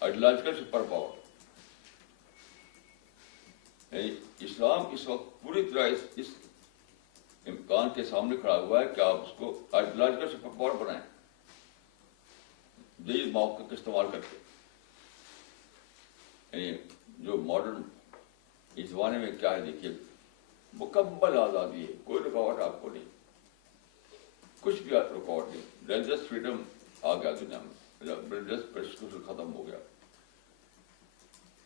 آئیڈیالوجیکل سپر پاور۔ یعنی اسلام اس وقت پوری طرح اس امکان کے سامنے کھڑا ہوا ہے کہ آپ اس کو آئیڈیالوجیکل سپر پاور بنائیں، جدید موقع کا استعمال کر کے۔ یعنی جو ماڈرن اس زمانے میں کیا ہے دیکھیے، مکمل آزادی ہے، کوئی رکاوٹ آپ کو نہیں، کچھ بھی رکاوٹ نہیں، ریلیجس فریڈم آ گیا دنیا میں، ریلیجس پرسیکیوشن ختم ہو گیا،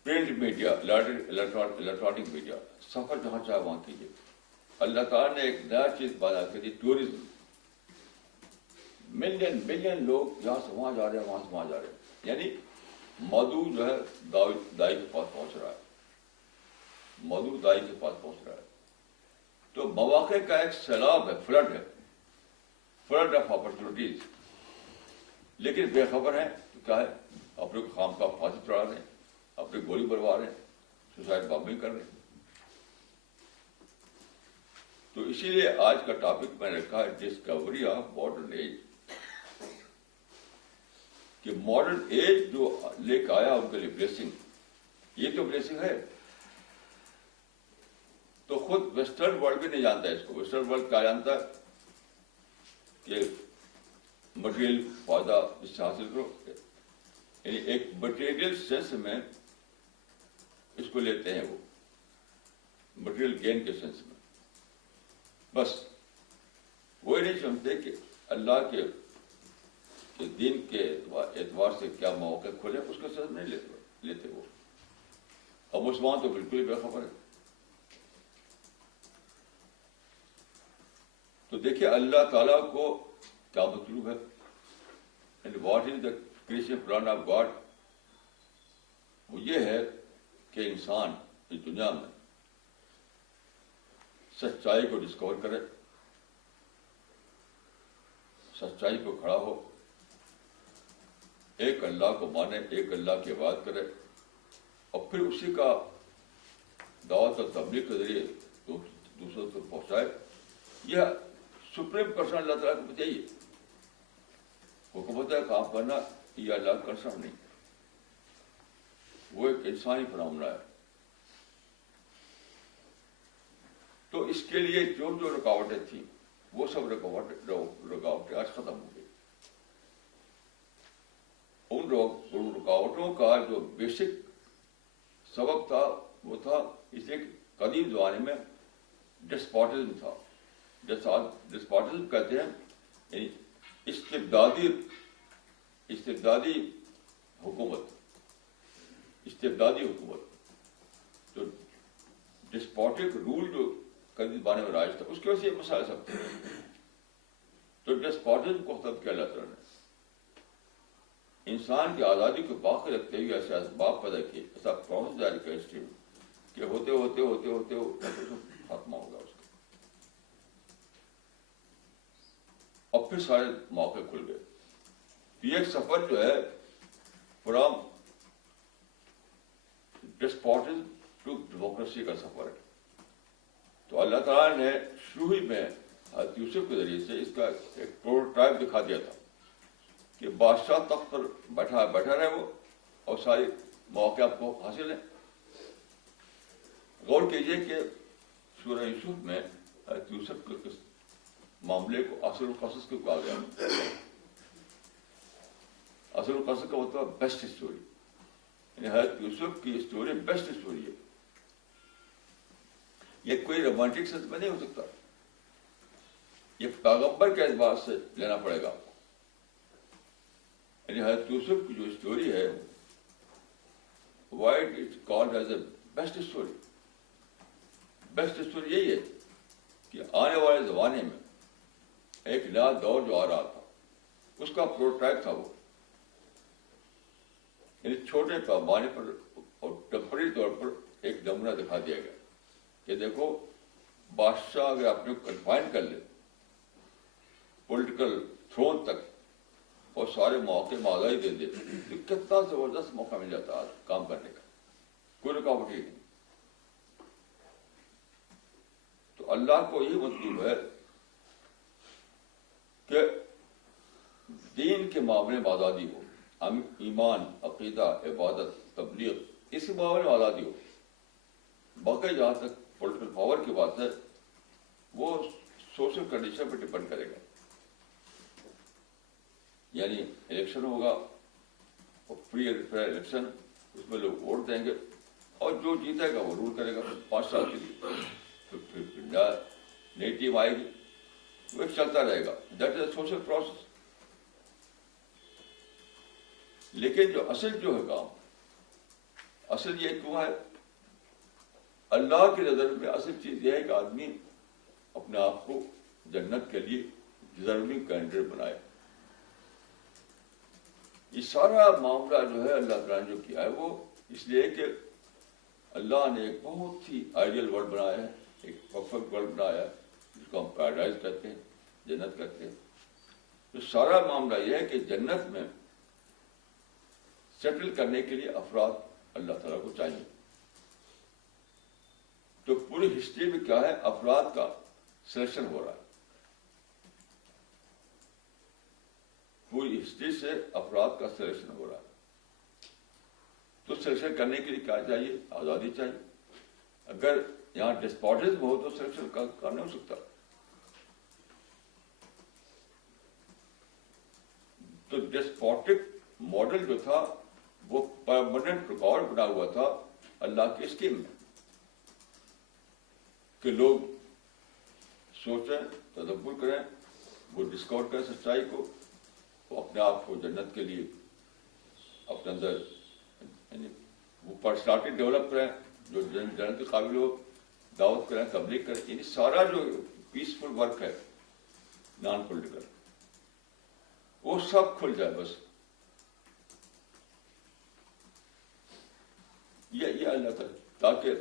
پرنٹ میڈیا، الیکٹرانک میڈیا، سفر جہاں چاہے وہاں کیجیے۔ اللہ تعالیٰ نے ایک نیا چیز پیدا کر دی، ٹورزم، ملین لوگ یہاں سے وہاں جا رہے ہیں، وہاں سے وہاں جا رہے ہیں، یعنی مدعو جو ہے دائی کے پاس پہنچ رہا ہے، مدعو دائی کے پاس پہنچ رہا ہے۔ تو مواقع کا ایک سیلاب ہے، فلڈ آف اپرچونیٹیز، لیکن بے خبر ہیں تو کیا ہے، اپنے خام کا پھانسی چڑھا رہے ہیں، اپنے گولی بلوا رہے ہیں، سوسائڈ بامبنگ کر رہے ہیں۔ تو اسی لیے آج کا ٹاپک میں نے رکھا ہے ڈسکوری آف ماڈرن ایج، کہ ماڈرن ایج جو لے کے آیا ان کے لیے بلیسنگ، یہ تو بلیسنگ ہے۔ تو خود ویسٹرن ورلڈ بھی نہیں جانتا ہے اس کو۔ ویسٹرن ورلڈ کیا جانتا ہے کہ مٹیریل فائدہ اس سے حاصل کرو، یعنی ایک مٹیریل سینس میں اس کو لیتے ہیں، وہ مٹیریل گین کے سینس میں، بس وہ نہیں سمجھتے کہ اللہ کے دین کے اعتبار سے کیا مواقع کھولے، اس کا سینس نہیں لیتے وہ۔ اور مسلمان تو بالکل ہی بے خبر ہے۔ تو دیکھیے اللہ تعالیٰ کو کیا مطلوب ہے، and what is the creation plan of God, وہ یہ ہے کہ انسان اس دنیا میں سچائی کو ڈسکور کرے، سچائی کو کھڑا ہو، ایک اللہ کو مانے، ایک اللہ کی عبادت کرے، اور پھر اسی کا دعوت اور تبلیغ کے ذریعے دوسروں تک پہنچائے۔ یہ سپریم کنسرن اللہ تعالیٰ کو چاہیے، حکومت کا کام کرنا یہ اللہ کا کنسرن نہیں، وہ ایک انسانی فنامنا ہے۔ تو اس کے لیے جو رکاوٹیں تھیں وہ سب رکاوٹیں آج ختم ہو گئی۔ ان رکاوٹوں کا جو بیسک سبب تھا وہ تھا اس لیے قدیم زمانے میں ڈسپوٹزم تھا۔ ڈسپوٹزم کہتے ہیں یعنی استبدادی حکومت، تو ڈسپوٹک رول جو قدیم زمانے میں راج تھا، اس کی وجہ سے یہ مسائل سب تھے۔ تو ڈسپوٹزم کو ختم کیا اللہ تعالیٰ نے، انسان کی آزادی کو باقی رکھتے ہوئے ایسے اسباب پیدا کیے، ایسا پروسیس جاری کیا ہسٹری میں کہ ہوتے ختم ہوگا اس کا، اور پھر سارے موقع کھل گئے۔ یہ سفر جو ہے فرام ڈسپوٹزم ٹو ڈیموکریسی کا سفر ہے۔ تو اللہ تعالیٰ نے شروع ہی میں حضرت یوسف کے ذریعے سے اس کا ایک پروٹوٹائپ دکھا دیا تھا کہ بادشاہ تخت پر بیٹھا رہے وہ، اور ساری مواقع آپ کو حاصل ہیں۔ غور کیجئے کہ سورہ یوسف میں حضرت یوسف کے معاملے کو اصل القصص کو کہا گیا۔ اصل القصص کا مطلب بیسٹ اسٹوری، یعنی حضرت یوسف کی اسٹوری بیسٹ اسٹوری ہے۔ یہ کوئی رومانٹک سینس میں نہیں ہو سکتا، یہ پیغمبر کے اعتبار سے لینا پڑے گا آپ کو۔ یعنی حضرت یوسف کی جو اسٹوری ہے، why it's called as a best story. Best story یہی ہے کہ آنے والے زمانے میں ایک نیا دور جو آ رہا تھا، اس کا پروٹوٹائپ تھا وہ، یعنی چھوٹے پیمانے پر اور ٹیمپرری طور پر ایک نمونہ دکھا دیا گیا کہ دیکھو بادشاہ اگر اپنے کو کنفائن کر لے پولیٹیکل تھرون تک اور سارے مواقع میں آزادی دے دے تو کتنا زبردست موقع مل جاتا ہے کام کرنے کا، کوئی رکاوٹ ہی نہیں۔ تو اللہ کو یہ مطلوب ہے کہ دین کے معاملے میں آزادی ہو، ایمان، عقیدہ، عبادت، تبلیغ، اس معاملے میں آزادی ہو۔ باقی جہاں تک پولیٹیکل پاور کی بات ہے وہ سوشل کنڈیشن پہ ڈپینڈ کرے گا، یعنی الیکشن ہوگا اور فری اینڈ فیئر الیکشن، اس میں لوگ ووٹ دیں گے اور جو جیتے گا وہ رول کرے گا 5 سال کے لیے. پھر نئی ٹیم آئے گی, وہ چلتا رہے گا. That is a social process. لیکن جو اصل جو ہے کام, اصل یہ کیوں ہے, اللہ کی نظر میں اصل چیز یہ ہے کہ آدمی اپنے آپ کو جنت کے لیے ڈیزرونگ کینڈیڈیٹ بنائے. یہ سارا معاملہ جو ہے اللہ تعالیٰ نے جو کیا ہے وہ اس لیے کہ اللہ نے ایک بہت ہی آئیڈیل ورلڈ بنایا ہے, ایک پرفیکٹ ورلڈ بنایا ہے جس کو ہم پیراڈائز کہتے ہیں, جنت کہتے ہیں. تو سارا معاملہ یہ ہے کہ جنت میں سیٹل کرنے کے لیے افراد اللہ تعالیٰ کو چاہیے. تو پوری ہسٹری میں کیا ہے, افراد کا سلیکشن ہو رہا ہے. پوری ہسٹری سے افراد کا سلیکشن ہو رہا ہے. تو سلیکشن کرنے کے لیے کیا چاہیے, آزادی چاہیے. اگر یہاں ڈسپوٹزم ہو تو سلیکشن کا کام نہیں ہو سکتا. تو ڈسپوٹک ماڈل جو تھا وہ پرماننٹ ریکارڈ بنا ہوا تھا اللہ کی اسکیم میں کہ لوگ سوچیں, تدبر کریں, وہ ڈسکور کریں سچائی کو, وہ اپنے آپ کو جنت کے لیے اپنے اندر یعنی وہ پرسنالٹی ڈیولپ کریں جو جنت کے قابل ہو, دعوت کریں, تبلیغ کریں. یعنی سارا جو پیسفل ورک ہے نان پولیٹیکل وہ سب کھل جائے. بس یہ اللہ تعالیٰ, تاکہ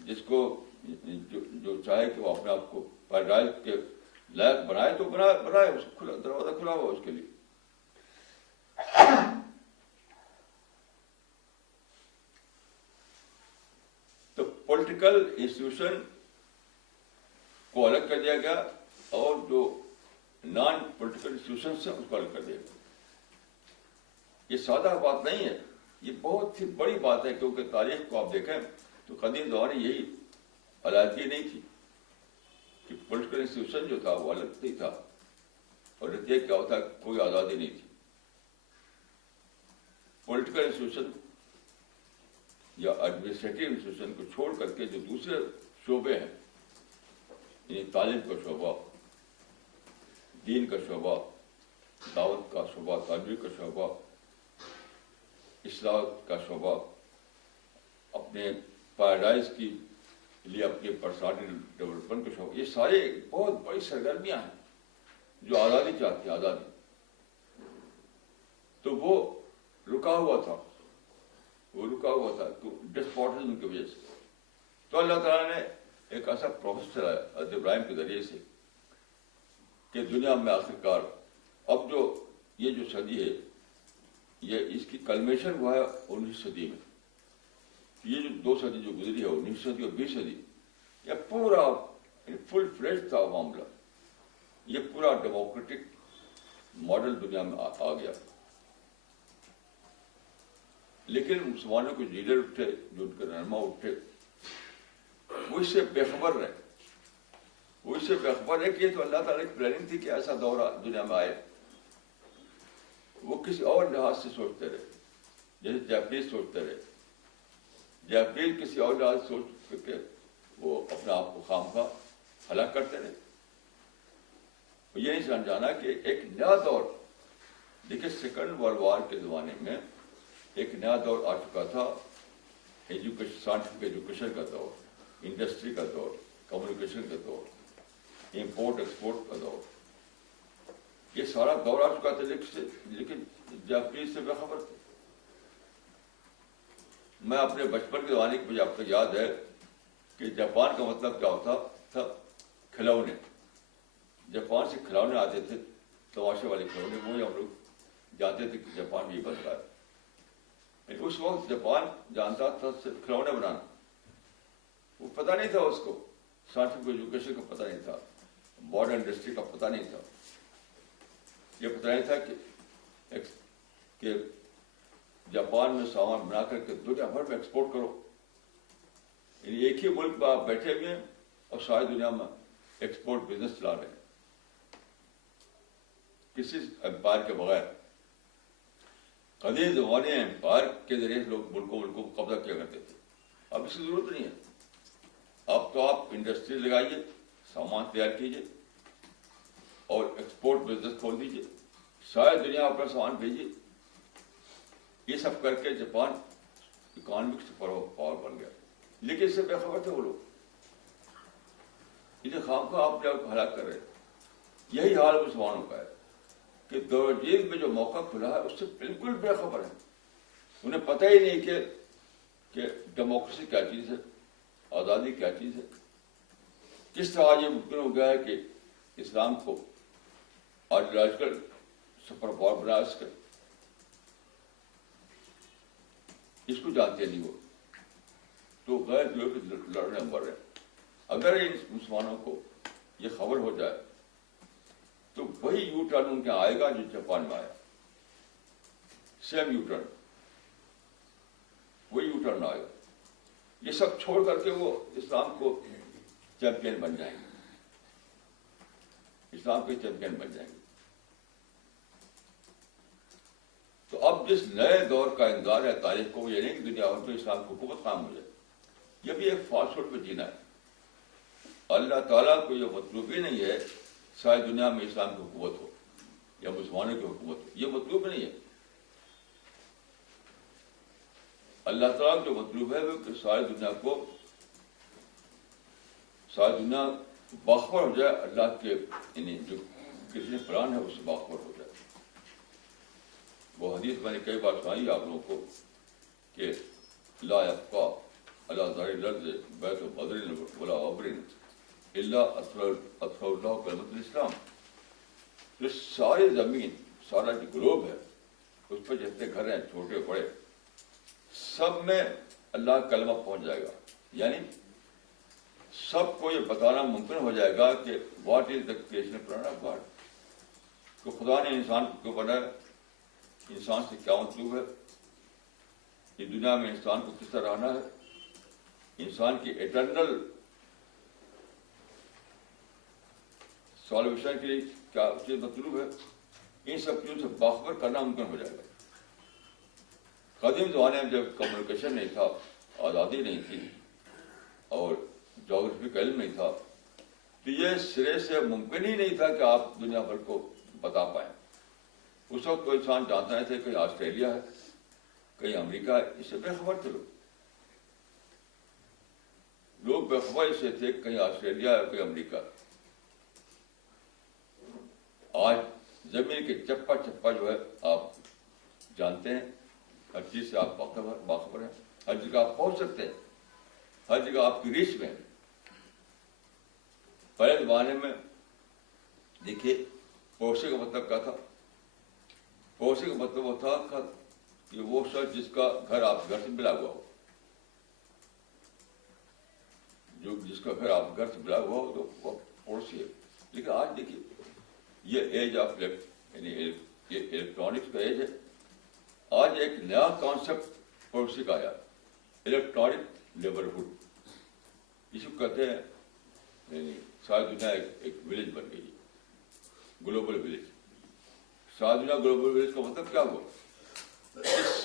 جس کو جو چاہے کہ وہ اپنے آپ کو پیراڈائز کے لائق بنائے تو بنائے, اس کو دروازہ کھلا ہوا اس کے لیے. تو پولیٹیکل انسٹیٹیوشن کو الگ کر دیا گیا اور جو نان پولیٹیکل انسٹیٹیوشن سے اس کو الگ کر دیا گیا. یہ سادہ بات نہیں ہے, یہ بہت ہی بڑی بات ہے, کیونکہ تاریخ کو آپ دیکھیں تو قدیم دور میں یہی علیحدگی نہیں تھی کہ پولیٹیکل انسٹیٹیوشن جو تھا وہ الگ نہیں تھا, اور نتیجہ کیا ہوتا کوئی آزادی نہیں تھی. پولیٹیکل انسٹیٹیوشن یا ایڈمنسٹریٹو انسٹیٹیوشن کو چھوڑ کر کے جو دوسرے شعبے ہیں, یعنی تعلیم کا شعبہ, دین کا شعبہ, دعوت کا شعبہ, تبلیغ کا شعبہ, اصلاح کا شعبہ, اپنے پیراڈائز کی لیے اپنی پرسنالٹی ڈیولپمنٹ کا شعبہ, یہ سارے بہت بڑی سرگرمیاں ہیں جو آزادی چاہتی ہیں. آزادی تو وہ رکا ہوا تھا ڈسپوٹزم کی وجہ سے. تو اللہ تعالیٰ نے ایک ایسا پروسیس چلایا حضرت ابراہیم کے ذریعے سے کہ دنیا میں آخرکار اب یہ جو صدی ہے یہ اس کی کلمیشن ہوا ہے 19 صدی میں. یہ جو 2 صدی جو گزری ہے 19 صدی اور 20 صدی, یہ پورا فل فلیج تھا معاملہ. یہ پورا ڈیموکریٹک ماڈل دنیا میں آ گیا. لیکن مسلمانوں کے لیڈر اٹھے, جو ان کے رہنما اٹھے, وہ اس سے بے خبر رہے. کہ یہ تو اللہ تعالیٰ کی پلاننگ تھی کہ ایسا دور دنیا میں آئے. وہ کسی اور لحاظ سے سوچتے رہے, جیسے جاپنیز سوچتے رہے. جاپنیز کسی اور لحاظ سے سوچ کے وہ اپنے آپ کو خامخواہ ہلاک کرتے رہے. یہ نہیں جانا کہ ایک نیا دور, دیکھیے سیکنڈ ورلڈ وار کے زمانے میں ایک نیا دور آ چکا تھا, سائنٹیفک ایجوکیشن کا دور, انڈسٹری کا دور, کمیونیکیشن کا دور, امپورٹ ایکسپورٹ کا دور. یہ سارا دور آ چکا تھا, لیکن جاپنیز سے بےخبر تھے. میں اپنے بچپن کے زمانے کی مجھے آپ کو یاد ہے کہ جاپان کا مطلب کیا ہوتا تھا, کھلونے. جاپان سے کھلونے آتے تھے, تماشے والے کھلونے, وہی ہم لوگ جانتے تھے کہ جاپان میں یہ بن رہا ہے. اس وقت جاپان جانتا تھا صرف کھلونے بنانا, وہ پتہ نہیں تھا اس کو, سائنٹیفک ایجوکیشن کا پتہ نہیں تھا, ماڈرن انڈسٹری کا پتہ نہیں تھا. یہ پتہ نہیں تھا کہ جاپان میں سامان بنا کر کے دنیا بھر میں ایکسپورٹ کرو. یعنی ایک ہی ملک میں آپ بیٹھے ہوئے ہیں اور ساری دنیا میں ایکسپورٹ بزنس چلا رہے ہیں کسی امپائر کے بغیر. قدیم زمانے امپائر کے ذریعے لوگ ملکوں کو قبضہ کیا کرتے تھے. اب اس کی ضرورت نہیں ہے. اب تو آپ انڈسٹری لگائیے, سامان تیار کیجیے اور ایکسپورٹ بزنس کھول دیجیے, ساری دنیا اپنا سامان بھیجیے. یہ سب کر کے جاپان اکانومک پاور بن گیا. لیکن اس سے بے خبر تھے وہ لوگ. انہیں خام کو آپ ہلاک کر رہے. یہی حال مسلمانوں کا ہے کہ دور جدید میں جو موقع کھلا ہے اس سے بالکل بے خبر ہے. انہیں پتہ ہی نہیں کہ ڈیموکریسی کیا چیز ہے, آزادی کیا چیز ہے. کس طرح یہ ممکن ہو گیا ہے کہ اسلام کو آئیڈیالوجیکل سپر پاور بنا سکے. اس کو جانتے نہیں وہ تو غیر لڑنے مر رہے. اگر ان مسلمانوں کو یہ خبر ہو جائے تو وہی یو ٹرن ان کے آئے گا جو جاپان میں آیا. سیم یو ٹرن, وہی یو ٹرن آئے گا. یہ سب چھوڑ کر کے وہ اسلام کو چیمپئن بن جائیں گے, اسلام کے چیمپئن بن جائیں گے. تو اب جس نئے دور کا انتظار ہے تاریخ کو, یہ نہیں کہ دنیا بھر میں اسلام کی حکومت قائم ہو جائے. یہ بھی ایک فالسہوڈ میں جینا ہے. اللہ تعالیٰ کو یہ مطلوب ہی نہیں ہے ساری دنیا میں اسلام کی حکومت ہو یا مسلمانوں کی حکومت ہو. یہ مطلوب نہیں ہے. اللہ تعالیٰ کو جو مطلوب ہے وہ کہ ساری دنیا باخبر ہو جائے اللہ کے, یعنی جو کتنے پلان ہے اس سے باخبر ہو جائے. وہ حدیث میں نے کئی بار سنائی آپ لوگوں کو کہ لا یبقی علی ظہر الارض بیت بدر ولا عبر الا اطفأ اللہ کلمۃ الاسلام. جو ساری زمین, سارا جو گلوب ہے اس پہ جتنے گھر ہیں چھوٹے بڑے, سب میں اللہ کا کلمہ پہنچ جائے گا. یعنی سب کو یہ بتانا ممکن ہو جائے گا کہ what is the creation plan of God, کہ خدا نے انسان کو کیوں بنایا, انسان سے کیا مطلوب ہے, یہ دنیا میں انسان کو کس طرح رہنا ہے, انسان کی ایٹرنل سالویشن کے لیے کیا چیز مطلوب ہے. ان سب چیزوں سے باخبر کرنا ممکن ہو جائے گا. قدیم زمانے میں جب کمیونیکیشن نہیں تھا, آزادی نہیں تھی اور جغرافی کا علم نہیں تھا, تو یہ سرے سے ممکن ہی نہیں تھا کہ آپ دنیا بھر کو بتا پائیں. اس وقت کوئی انسان جانتا نہیں تھا کہیں آسٹریلیا ہے, کہیں امریکہ ہے, اس سے بے خبر تھے لوگ بے خبر اس سے تھے کہیں آسٹریلیا ہے کہیں امریکہ. آج زمین کے چپا چپا جو ہے آپ جانتے ہیں, ہر چیز سے آپ باخبر ہیں, ہر جگہ آپ پہنچ سکتے ہیں, ہر جگہ آپ کی ریچ میں ہے. پہلے زمانے میں دیکھیے پڑوسی کا مطلب کیا تھا. پڑوسی کا مطلب وہ تھا کہ وہ شخص جس کا گھر آپ گھر سے ملا ہوا ہو, جس کا گھر آپ گھر سے ملا ہوا ہو تو وہ پڑوسی ہے. لیکن آج دیکھیے یہ ایج آف یعنی یہ الیکٹرانکس کا ایج ہے. آج ایک نیا کانسیپٹ پڑوسی کا آیا, الیکٹرانک نیبرہڈ. اس کو کہتے ہیں, یعنی ساری دنیا ایک ولیج بن گئی, گلوبل ولیج. ساری دنیا گلوبل ولیج کا مطلب کیا ہوا,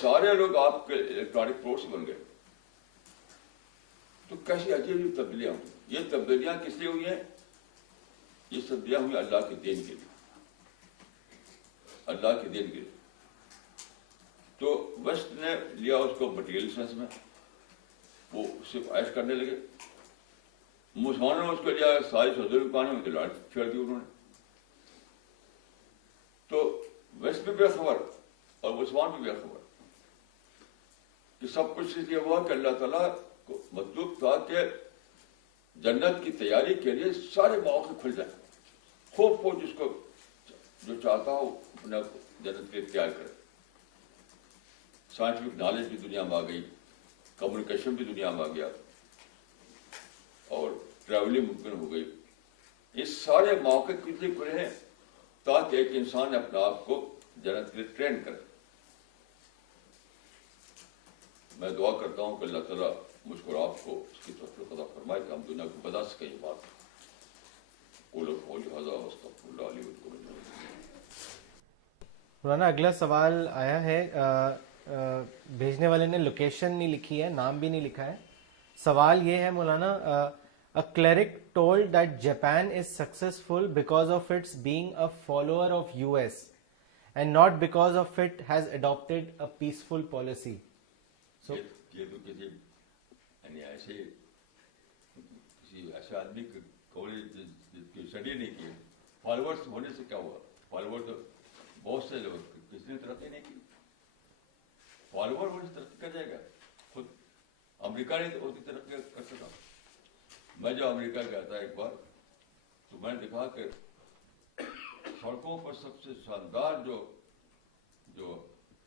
سارے لوگ آپ کے الیکٹرانک پڑوسی بن گئے. تو کیسی عجیب تبدیلیاں ہوئی. یہ تبدیلیاں کس لیے ہوئی ہیں, یہ تبدیلیاں ہوئی اللہ کے دین کے لیے, اللہ کے دین کے لیے. تو ویسٹ نے لیا اس کو مٹیریل سینس میں, وہ صرف عیش کرنے لگے. مسلمانوں نے اس کو لیا ساری سعودی پانے میں لڑ چھیڑ دی انہوں نے. تو ویسٹ بھی بے خبر اور مسلمان بھی بے خبر کہ سب کچھ اس لیے ہوا کہ اللہ تعالیٰ کو مطلوب تھا کہ جنت کی تیاری کے لیے سارے مواقع کھل جائیں. خوب کو جس کو جو چاہتا ہو اپنا جنت کے لیے تیار کرے. سائنٹیفک نالج بھی دنیا میں آ گئی, کمیونیکیشن بھی دنیا میں آ گیا, اور ٹریولنگ ممکن ہو گئی. یہ سارے مواقع کس لیے کھلے ہیں, تاکہ ایک انسان اپنے آپ کو جنت کے لیے ٹرین کرے. میں دعا کرتا ہوں کہ اللہ تعالیٰ مجھ کو آپ کو اس کی توفیق عطا فرمائے کہ ہم دنیا کو بتا سکیں یہ بات. وہ لوگ ہو لہٰذا استغفر اللہ علیہ وسلم. مولانا اگلا سوال آیا ہے، بھیجنے والے نے لوکیشن نہیں لکھی ہے، نام بھی نہیں لکھا ہے. سوال یہ ہے مولانا، a cleric told that Japan is successful because of its being a follower of US and not because of it has adopted a peaceful policy. So یہ تو کسی یعنی ایسے آدمی کی اسٹڈی نہیں کی. فالوورس ہونے سے کیا ہوا؟ فالوور تو بہت سے لوگ کسی نے ترقی نہیں کی. فالوور ہونے سے ترقی کر جائے گا؟ خود امریکہ نے ہوتی ترقی کر سکا. میں جو امریکہ گیا تھا ایک بار تو میں نے دیکھا کہ سڑکوں پر سب سے شاندار جو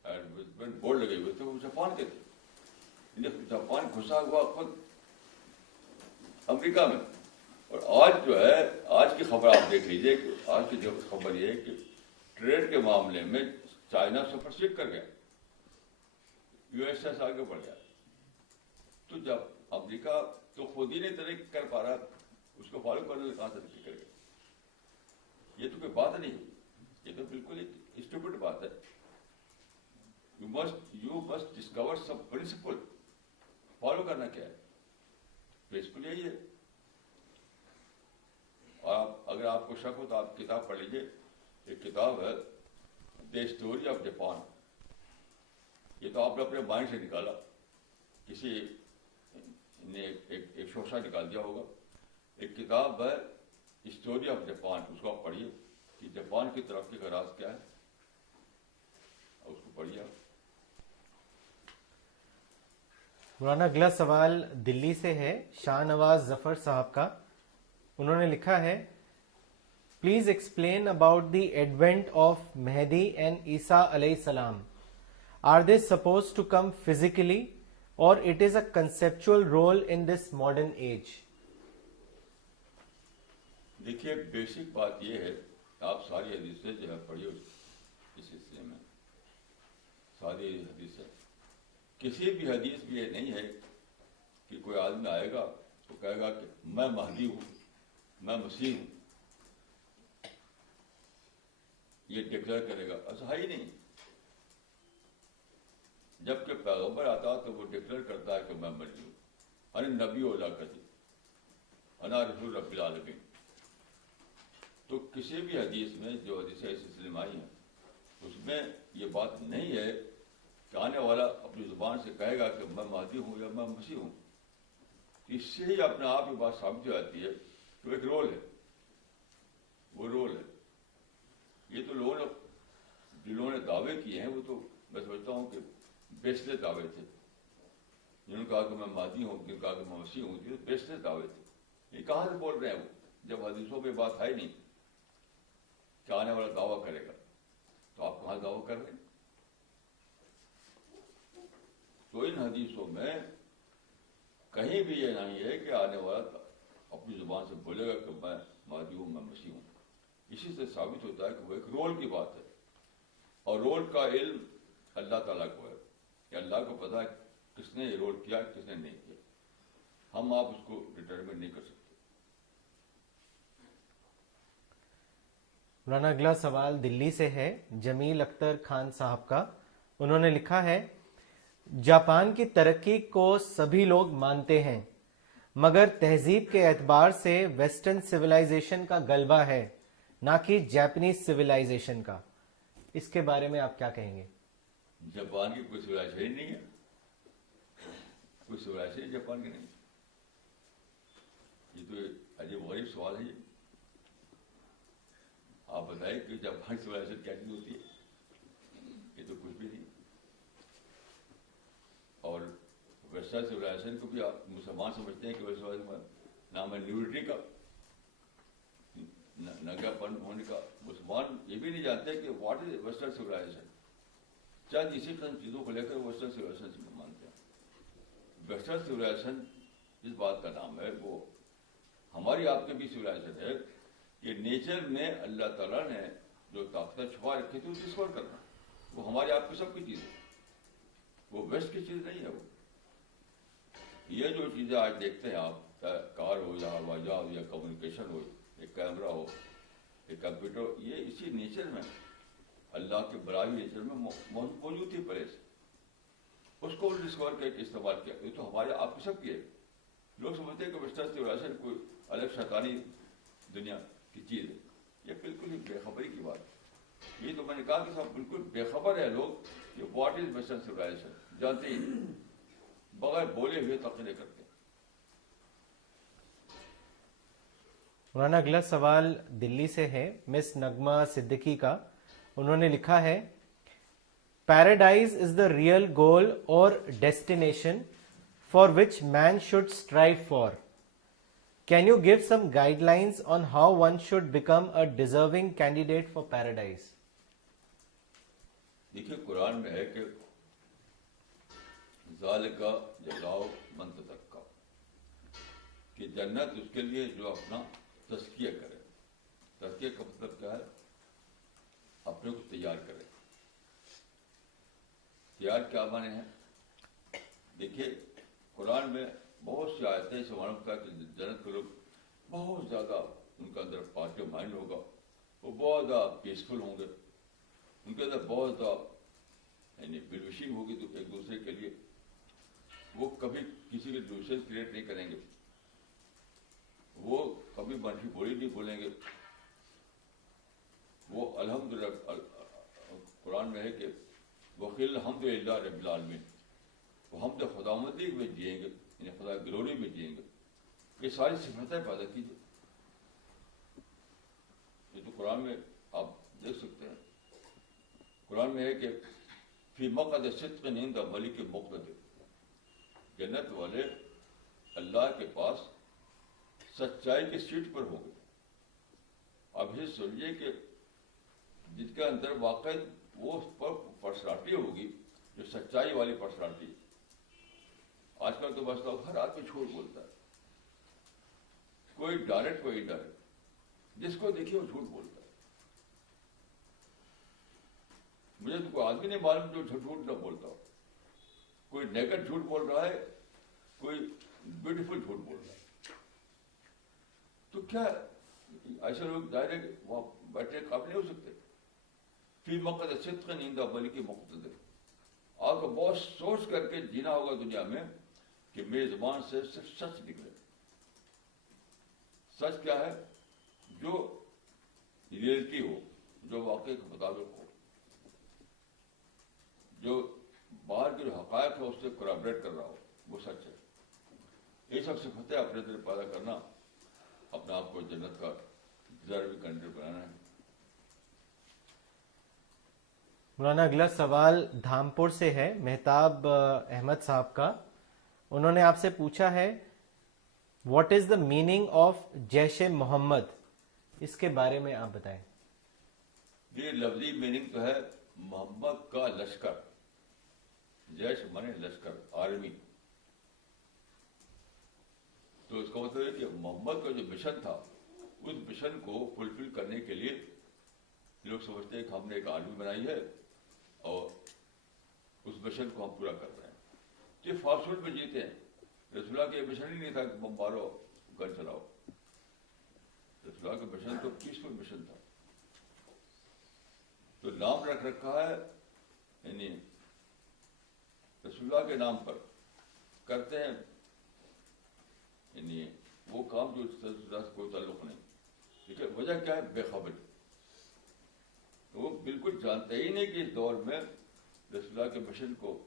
ایڈورٹائزمنٹ بورڈ لگے ہوئے تھے وہ جاپان کے تھے. جاپان گھسا ہوا خود امریکہ میں. اور آج جو ہے آج کی خبر آپ دیکھ لیجیے کہ آج کی جو خبر یہ ہے کہ ٹریڈ کے معاملے میں چائنا سپرسیڈ کر گیا, یو ایس ایس آگے بڑھ گیا. تو جب امریکہ تو خود ہی نہیں ترقی کر پا رہا, اس کو فالو کرنے سے کہاں ترقی کرے گا؟ یہ تو کوئی بات نہیں, یہ تو بالکل ایک اسٹوپڈ بات ہے. You must discover some principle. Follow کرنا کیا ہے؟ پرنسپل یہی ہے. اور اگر آپ کو شک ہو تو آپ کتاب پڑھ لیجیے, ایک کتاب ہے دی اسٹوری آف جاپان. یہ تو آپ نے اپنے مائنڈ سے نکالا, کسی نے ایک شوشہ نکال دیا ہوگا. ایک کتاب ہے اسٹوری آف جاپان, اس کو آپ پڑھیے کہ جاپان کی ترقی کا راز کیا ہے, اس کو پڑھیے آپ. مولانا اگلا سوال دلی سے ہے, شاہ نواز ظفر صاحب کا. انہوں نے لکھا ہے, please explain about the advent of Mahdi and Isa علیہ السلام. Are they supposed to come physically or it is a conceptual role in this modern age? دیکھیے بیسک بات یہ ہے, آپ ساری حدیثیں جو ہے پڑھیے اس سلسلے میں. ساری حدیثیں, کسی بھی حدیث میں یہ نہیں ہے کہ کوئی آدمی آئے گا تو کہے گا کہ میں مہدی ہوں, میں مسیح ہوں, یہ ڈکلیئر کرے گا. ایسا ہی نہیں. جبکہ پیغمبر آتا تو وہ ڈکلیئر کرتا ہے کہ میں مری ہوں, انا نبی ہو جا کر, انا رسول رب العالمین. تو کسی بھی حدیث میں جو حدیثیں اس سلسلے میں آئی ہیں اس میں یہ بات نہیں ہے کہ آنے والا اپنی زبان سے کہے گا کہ میں مہدی ہوں یا میں مسیح ہوں. اس سے ہی اپنے آپ یہ بات ثابت ہو جاتی ہے کہ وہ ایک رول ہے, وہ رول ہے. یہ تو لوگوں نے جنہوں نے دعوے کیے ہیں وہ تو میں سمجھتا ہوں کہ بیسلے دعوے تھے. جنہوں نے کہا کہ میں مہدی ہوں, جنہوں نے کہا کہ میں مسیح ہوں, یہ بیسلے دعوے تھے. یہ کہاں سے بول رہے ہیں وہ, جب حدیثوں پہ بات ہے نہیں کہ آنے والا دعویٰ کرے گا, تو آپ کہاں دعویٰ کر رہے ہیں؟ تو ان حدیثوں میں کہیں بھی یہ نہیں ہے کہ آنے والا اپنی زبان سے بولے گا کہ میں مہدی ہوں, میں مسیح ہوں. اسی سے ثابت ہوتا ہے کہ وہ ایک رول کی بات ہے, اور رول کا علم اللہ تعالیٰ کو ہے, کہ اللہ کو پتہ ہے کس نے یہ رول کیا, کس نے نہیں کیا. ہم آپ اس کو ڈٹرمن نہیں کر سکتے. مولانا اگلا سوال دلی سے ہے, جمیل اختر خان صاحب کا. انہوں نے لکھا ہے, جاپان کی ترقی کو سبھی لوگ مانتے ہیں مگر تہذیب کے اعتبار سے ویسٹرن سویلائزیشن کا غلبہ ہے, نہ کہ جاپنیز سویلائزیشن کا. اس کے بارے میں آپ کیا کہیں گے؟ جاپان کی کوئی سویلائزیشن ہی نہیں ہے, کوئی سویلائزیشن جاپان کی نہیں. یہ تو عجیب غریب سوال ہے. یہ آپ بتائیں کہ جاپان کی سویلائزیشن کیا چیز ہوتی ہے؟ یہ تو کچھ بھی نہیں. اور ویسٹرن سویلائزیشن کو بھی آپ مسلمان سمجھتے ہیں کہ ویسٹرن نام ہے نیوٹری کا, ننگا پن ہونے کا. مسلمان یہ بھی نہیں جانتے کہ واٹ از ویسٹرن سویلائزیشن. چند اسی قسم چیزوں کو لے کر ویسٹرن سویلائزیشن مانتے ہیں. ویسٹرن سویلائزیشن اس بات کا نام ہے, وہ ہماری آپ کی بھی سویلائزیشن ہے کہ نیچر میں اللہ تعالیٰ نے جو طاقتیں چھپا رکھی تھی اسے ڈسکور کرنا, وہ ہمارے آپ کی سب کی چیز ہے, وہ ویسٹ کی چیز نہیں ہے. وہ یہ جو چیزیں آج دیکھتے ہیں آپ, کار ہو یا ہوائی جہاز ہو یا کمیونیکیشن ہو, ایک کیمرہ ہو, ایک کمپیوٹر, یہ اسی نیچر میں. اللہ کے برائی نیچر میں موجود تھی پہلے سے، اس کو ڈسکور کر کے استعمال کیا. یہ تو ہمارے آپ کی سب کی ہے. لوگ سمجھتے ہیں کہ ویسٹرن سویلائزیشن کوئی الگ شیطانی دنیا کی چیز ہے. یہ بالکل ہی بے خبری کی بات ہے. یہ تو میں نے کہا کہ سب بالکل بے خبر ہے لوگ کہ واٹ از ویسٹرن سویلائزیشن، جانتے ہی نہیں، بغیر بولے ہوئے تقریر کرتے ہیں. مولانا اگلا سوال دلی سے ہے مس نغمہ صدیقی کا. انہوں نے لکھا ہے paradise is the real goal اور destination for which man should strive for. Can you give some guidelines on how one should become a deserving candidate for paradise? دیکھیے قرآن میں ہے کہ ذالک جزاء من تزکیٰ، کہ جنت اس کے لیے جو اپنا تزکیہ کرے. تزکیہ کا مطلب کیا ہے؟ اپنے کو تیار کرے. تیار کیا معنی ہے؟ دیکھیے قرآن میں بہت سی آیتیں سے معلوم ہوتا ہے کہ جنت کے لوگ بہت زیادہ ان کا اندر پازیٹیو مائنڈ ہوگا، وہ بہت زیادہ پیسفل ہوں گے، ان کے اندر بہت زیادہ یعنی ویل وشنگ ہوگی تو ایک دوسرے کے لیے. وہ کبھی کسی کے ڈیوشن کریٹ نہیں کریں گے، وہ کبھی منفی بولی نہیں بولیں گے. وہ الحمدللہ قرآن میں ہے کہ وقیل الحمد للہ رب العالمین، وہ حمد خداوندی میں جئیں گے، یعنی خدا گلوری میں جئیں گے. یہ ساری صفتیں پیدا کیجیے. یہ تو قرآن میں آپ دیکھ سکتے ہیں. قرآن میں ہے کہ فی مقعد صدق عند ملک مقتدر، جنت والے اللہ کے پاس سچائی کی سیٹ پر ہوں گے. اب یہ سمجھیے کہ جس کے اندر واقع وہ پرسنالٹی ہوگی جو سچائی والی پرسنالٹی. آج کل تو بس ہر آدمی جھوٹ بولتا ہے، کوئی ڈائریکٹ کوئی انڈائریکٹ، جس کو دیکھیے وہ جھوٹ بولتا ہے. مجھے تو کوئی آدمی نہیں معلوم جو جھوٹ نہ بولتا ہو. کوئی نیکڈ جھوٹ بول رہا ہے، کوئی بیوٹیفل جھوٹ بول رہا ہے. تو کیا ایسے لوگ ڈائریکٹ وہاں بیٹھے قابل نہیں ہو سکتے؟ فی مقعد صدق عند ملک مقتدر. آپ کو بہت سوچ کر کے جینا ہوگا دنیا میں کہ میری زبان سے صرف سچ نکلے. سچ کیا ہے؟ جو ریئلٹی ہو، جو واقعے کے مطابق ہو، جو باہر کے جو حقائق ہے اس سے کورابریٹ کر رہا ہو، وہ سچ ہے. یہ سب صفتیں اپنے اندر پیدا کرنا، اپنے آپ کو جنت کا ڈیزرو کینڈیڈیٹ بنانا ہے. مولانا اگلا سوال دھامپور سے ہے مہتاب احمد صاحب کا. انہوں نے آپ سے پوچھا ہے what is the meaning of Jaish Mohammed, اس کے بارے میں آپ بتائیں. یہ لفظی میننگ تو ہے محمد کا لشکر. جیش مانے لشکر، آرمی. تو اس کا مطلب ہے کہ محمد کا جو مشن تھا اس مشن کو فلفل کرنے کے لیے لوگ سمجھتے ہیں کہ ہم نے ایک آرمی بنائی ہے اور اس مشن کو ہم پورا کر رہے ہیں. یہ فاسٹ فوڈ میں جیتے ہیں. رسول اللہ کا یہ مشن ہی نہیں تھا کہ بم مارو گن چلاؤ. رسول اللہ کا مشن تو پیسفل مشن تھا. تو نام رکھ رکھا ہے، یعنی رسول اللہ کے نام پر کرتے ہیں، یعنی وہ کام جو رسول اللہ سے کوئی تعلق نہیں. ٹھیک ہے، وجہ کیا ہے؟ بے خبری. تو وہ بالکل جانتے ہی نہیں کہ اس دور میں رسول اللہ کے مشن کو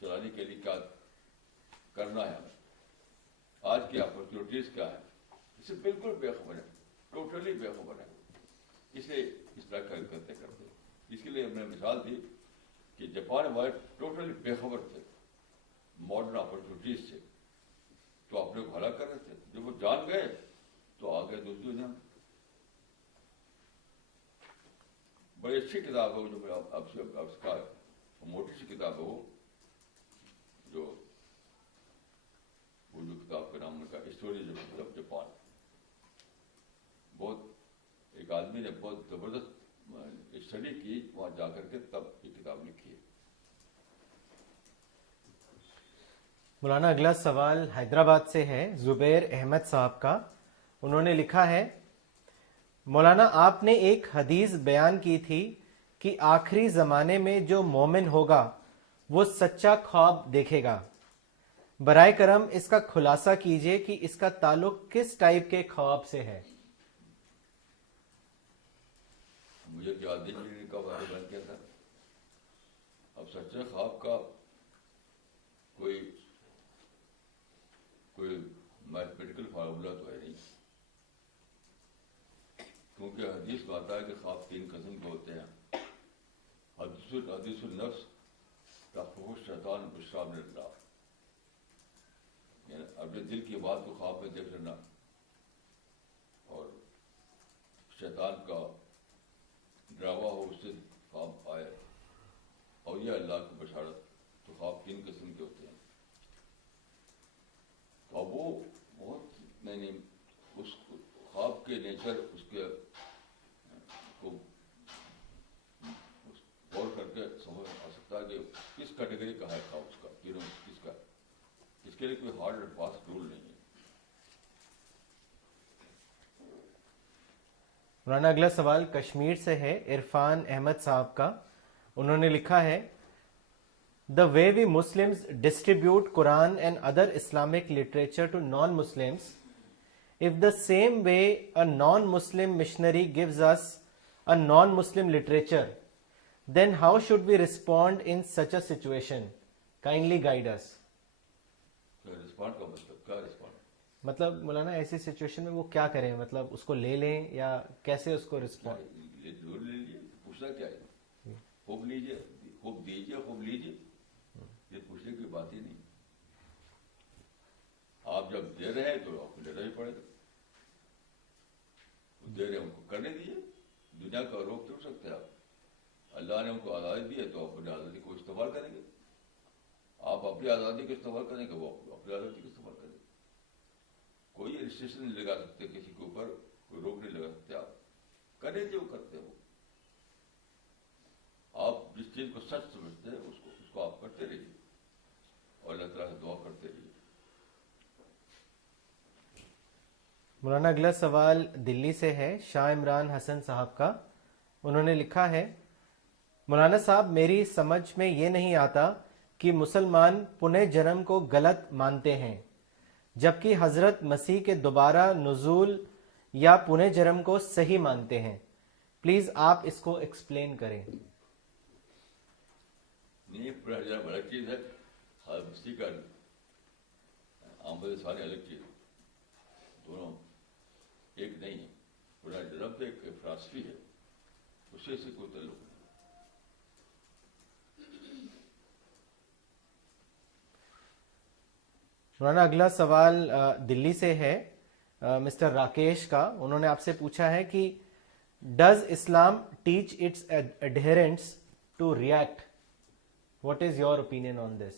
چلانے کے لیے کیا کرنا ہے. آج کی اپرچونیٹیز کیا ہے، اس سے بالکل بے خبر ہے، ٹوٹلی بے خبر ہے. اسے اس طرح کرتے کرتے اس کے لیے ہم نے مثال دی کہ جاپان والے ٹوٹلی بے خبر تھے ماڈرن اپرچونیٹیز سے، تو اپنے کو ہلاک کر رہے تھے. جب وہ جان گئے تو آ گئے دوسری دنیا میں. بڑی اچھی کتاب ہے وہ، جو اب سے کا موٹی سی کتاب ہے وہ جو کتاب کا نام کا اسٹوریز آف جاپان. بہت ایک آدمی نے بہت زبردست اسٹڈی کی وہاں جا کر کے، تب یہ کتاب لکھی ہے. مولانا اگلا سوال حیدرآباد سے ہے زبیر احمد صاحب کا. انہوں نے لکھا ہے مولانا آپ نے ایک حدیث بیان کی تھی کہ آخری زمانے میں جو مومن ہوگا وہ سچا خواب دیکھے گا. برائے کرم اس کا خلاصہ کیجئے کہ اس کا تعلق کس ٹائپ کے خواب سے ہے. مجھے یاد نہیں کا بارے میں کیا تھا. اب سچے خواب کا کوئی میتھمیٹیکل فارمولا تو ہے نہیں، کیونکہ حدیث میں آتا ہے کہ خواب 3 قسم کے ہوتے ہیں. حدیث النفس، تخفف الشیطان بشراب اللہ، یعنی اپنے دل کی بات کو خواب میں دیکھ لینا، اور شیطان کا ڈراوا ہو اس سے خواب آئے، اور یہ اللہ کی بشارت. تو خواب 3 قسم کے ہوتے ہیں. تو اب وہ بہت میں نے اس خواب کے نیچر اس کے کو غور کر کے سمجھ آ سکتا ہے کہ کس کیٹیگری کا ہے خواب، اس کا تینوں کس کا. اس کے لیے کوئی ہارڈ اینڈ فاسٹ رول نہیں ہے. مولانا اگلا سوال کشمیر سے ہے، عرفان احمد صاحب کا. انہوں نے لکھا ہے The way we Muslims distribute Quran and other Islamic literature to non-Muslims, if the same way a non-Muslim missionary gives us a non-Muslim literature, then how should we respond in such a situation? Kindly guide us. Respond کا مطلب کیا respond? مطلب مولانا ایسی situation میں وہ کیا کریں؟ مطلب اس کو لے لیں یا کیسے اس کو رسپونڈ؟ لے لیجیے، پوچھنا کیا ہے؟ خوب لیجیے، خوب دیجیے، خوب لیجیے، یہ پوچھنے کی بات ہی نہیں. آپ جب دے رہے ہیں تو آپ کو لینا ہی پڑے گا. دے رہے ہیں ان کو کرنے دیجیے. دنیا کا روک تو سکتے ہیں آپ. اللہ نے ان کو آزادی دی ہے تو اپنی آزادی کو استعمال کریں گے. آپ اپنی آزادی کو استعمال کریں گے، وہ اپنی آزادی کو استعمال کریں گے. کوئی ریسٹرکشن نہیں لگا سکتے کسی کے اوپر، کوئی روک نہیں لگا سکتے. آپ کریں جو کرتے ہو. آپ جس چیز کو سچ سمجھتے ہیں اس کو آپ کرتے رہیے اور اللہ تعالیٰ سے دعا کرتے رہیے. مولانا اگلا سوال دلی سے ہے، شاہ عمران حسن صاحب کا. انہوں نے لکھا ہے مولانا صاحب میری سمجھ میں یہ نہیں آتا کہ مسلمان پنہ جنم کو غلط مانتے ہیں جبکہ حضرت مسیح کے دوبارہ نزول یا پنہ جنم کو صحیح مانتے ہیں. پلیز آپ اس کو ایکسپلین کریں. نہیں، پورا جنم الگ چیز ہے، حضرت مسیح کا آمد ثانی الگ چیز ہے. دونوں ایک نہیں ہے. پورا جنم تو ایک فلاسفی ہے، اسے سے کوئی تعلق نہیں. مولانا اگلا سوال دلی سے ہے، مسٹر راکیش کا. انہوں نے آپ سے پوچھا ہے کہ does Islam teach its adherents to react? What is your opinion on this?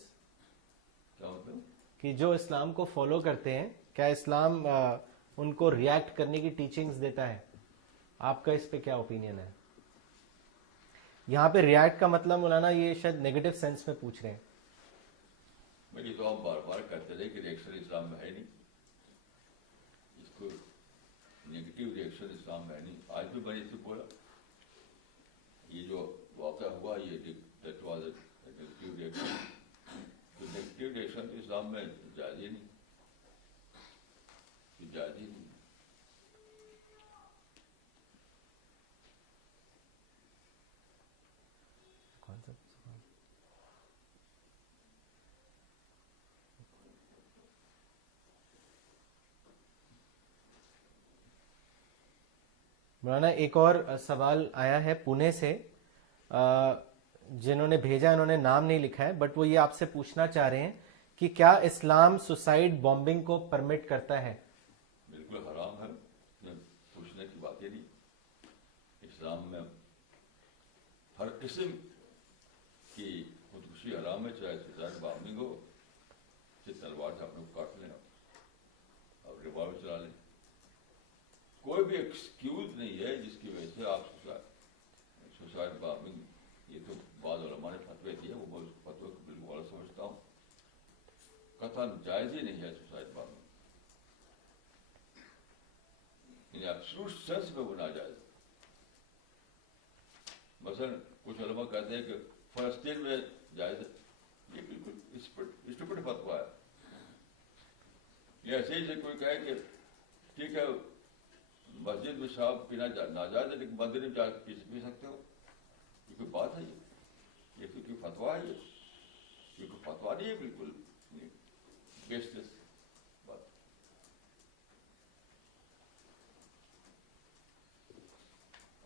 کیا مطلب؟ کہ جو اسلام کو فالو کرتے ہیں، کیا اسلام ان کو ریئیکٹ کرنے کی ٹیچنگز دیتا ہے؟ آپ کا اس پہ کیا اوپینین ہے؟ یہاں پہ ریئیکٹ کا مطلب مولانا یہ شاید نیگیٹو سینس میں پوچھ رہے ہیں. یہ تو ہم بار بار کہتے رہے کہ ریئیکشن اسلام میں ہے نہیں. اس کو نیگیٹو ریئیکشن اسلام میں ہے نہیں. آج بھی میں نے اس سے بولا یہ جو واقعہ ہوا یہ that was a negative reaction. تو نیگیٹو ریئیکشن تو اسلام میں جائز ہی نہیں، جائز ہی نہیں. مولانا ایک اور سوال آیا ہے پونے سے، جنہوں نے بھیجا انہوں نے نام نہیں لکھا ہے، بٹ وہ یہ آپ سے پوچھنا چاہ رہے ہیں کہ کیا اسلام سوسائڈ بامبنگ کو پرمٹ کرتا ہے؟ بالکل حرام ہے، پوچھنے کی بات ہی نہیں. اسلام میں ہر قسم کی خودکشی حرام ہے، چاہے سوسائڈ بامبنگ ہو، چاہے تلوار سے اپنے کو کاٹ لیں اور ریوالور چلا لیں. کوئی بھی ایکسکیوز نہیں ہے جس کی وجہ سے آپ سوسائڈ بامبنگ. یہ تو بعض علماء نے فتوے دیے، وہ میں اس فتوے کو بالکل غلط سمجھتا ہوں. قطعاً جائز ہی نہیں ہے سوسائڈ بامبنگ، یعنی ایبسولوٹ سینس میں وہ ناجائز. مثلاً کہتے ہیں کہ فلسطین میں جائز ہے، یہ بالکل اسٹوپڈ فتویٰ ہے. یہ ایسے ہی سے کوئی کہے کہ ٹھیک ہے مسجد میں شراب پینا ناجائز ہے لیکن مندر میں جا کے پی سکتے ہو، یہ کوئی بات ہے؟ یہ کوئی فتویٰ ہے؟ یہ کوئی فتویٰ نہیں ہے، بالکل بیس لیس بات.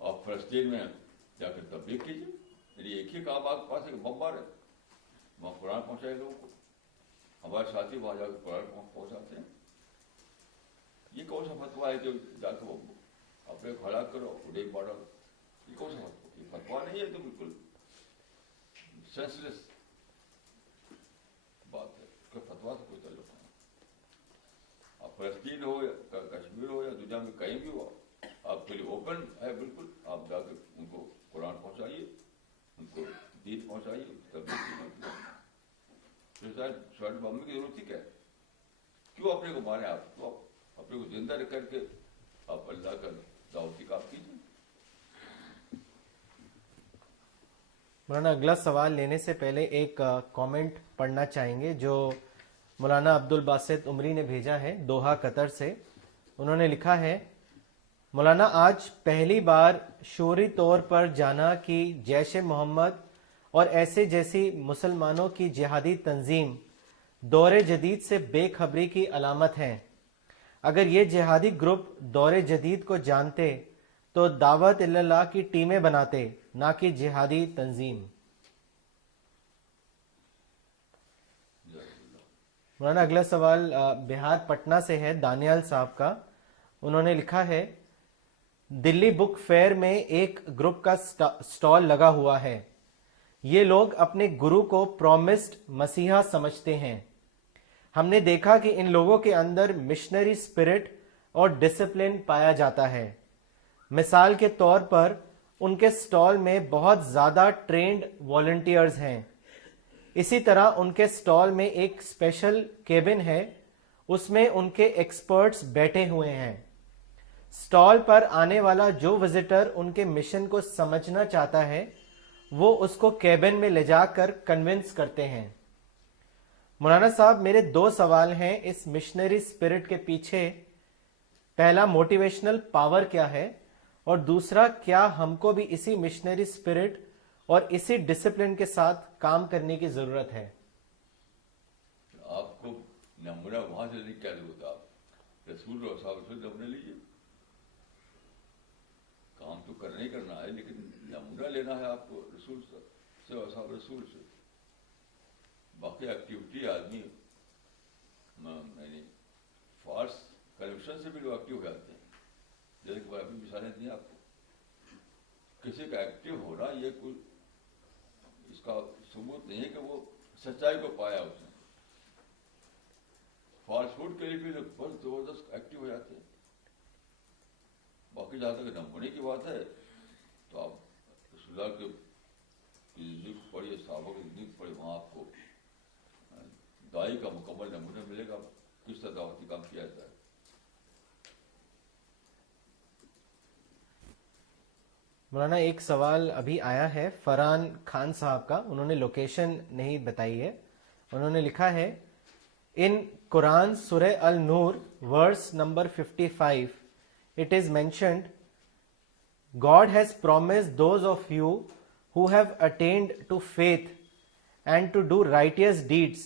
آپ فلسطین میں جا کر تبلیغ کیجیے، یعنی ایک ہی کام آپ کے پاس ہے کہ بم مارے، وہاں قرآن پہنچائے لوگوں کو. ہمارے ساتھی وہاں جا کے قرآن پہنچاتے ہیں. یہ کون سا فتویٰ ہے کہ جا کے وہ اپنے کھڑا کرو اڑے ماڈل؟ یہ کون سا فتویٰ؟ یہ فتویٰ نہیں ہے، تو بالکل سینس لیس بات ہے. کہ فتویٰ سے کوئی تعلق نہیں. آپ فلسطین ہو یا کشمیر ہو یا دنیا میں کہیں بھی ہو، آپ کے لیے اوپن ہے بالکل. آپ جا کے ان کو قرآن پہنچائیے، ان کو دین پہنچائیے، شرٹ بامنے کی ضرورت ہی کیا ہے؟ کیوں اپنے کو مارے؟ آپ تو اپنے کو زندہ رکھ کر کے آپ اللہ کا دعوتی کام کیجیے. مولانا اگلا سوال لینے سے پہلے ایک کامنٹ پڑھنا چاہیں گے جو مولانا عبد الباسط عمری نے بھیجا ہے دوحہ قطر سے. انہوں نے لکھا ہے، مولانا آج پہلی بار شعوری طور پر جانا کہ جیش محمد اور ایسے جیسی مسلمانوں کی جہادی تنظیم دور جدید سے بے خبری کی علامت ہیں. اگر یہ جہادی گروپ دور جدید کو جانتے تو دعوت اللہ کی ٹیمیں بناتے، نہ کہ جہادی تنظیم. مولانا اگلا سوال بہار پٹنہ سے ہے، دانیال صاحب کا. انہوں نے لکھا ہے، دلی بک فیئر میں ایک گروپ کا سٹال لگا ہوا ہے. یہ لوگ اپنے گرو کو پرومسڈ مسیحا سمجھتے ہیں. ہم نے دیکھا کہ ان لوگوں کے اندر مشنری سپرٹ اور ڈسپلن پایا جاتا ہے. مثال کے طور پر ان کے سٹال میں بہت زیادہ ٹرینڈ والنٹیئرز ہیں. اسی طرح ان کے سٹال میں ایک اسپیشل کیبن ہے، اس میں ان کے ایکسپرٹس بیٹھے ہوئے ہیں. سٹال پر آنے والا جو وزٹر ان کے مشن کو سمجھنا چاہتا ہے وہ اس کو کیبن میں لے جا کر کنونس کرتے ہیں. مولانا صاحب میرے دو سوال ہیں اس مشنری اسپرٹ کے پیچھے. پہلا، موٹیویشنل پاور کیا ہے؟ اور دوسرا، کیا ہم کو بھی اسی مشنری اسپرٹ اور اسی ڈسپلن کے ساتھ کام کرنے کی ضرورت ہے؟ آپ کو نمونہ وہاں سے نہیں، کیا ضرورت؟ آپ رسول اور صحابہ سے نمونہ لیجیے. کام تو کرنا ہی کرنا ہے لیکن نمونہ لینا ہے آپ کو رسول سے اور صحابہ رسول سے. باقی ایکٹیویٹی آدمی یعنی فالس کنوکشن سے بھی لوگ ایکٹیو ہو جاتے ہیں. جیسے کہ ابھی مثالیں دیں آپ کو. کسی کا ایکٹیو ہونا یہ کوئی اس کا ثبوت نہیں ہے کہ وہ سچائی کو پایا اس نے. فاسٹ فوڈ کے لیے بھی لوگ بہت زبردست ایکٹیو ہو جاتے ہیں. باقی جہاں تک نمونے کی بات ہے تو آپ رسول اللہ کے زندگی پڑھیے، صحابہ کی زندگی پڑھیے، وہاں آپ کو دائی کا مکمل نمونہ ملے گا کس طرح دعوتی کام کیا جاتا ہے. مولانا ایک سوال ابھی آیا ہے فرحان خان صاحب کا، انہوں نے لوکیشن نہیں بتائی ہے. انہوں نے لکھا ہے، ان قرآن سورہ النور verse number 55 it is mentioned, God has promised those of you who have attained to faith and to do righteous deeds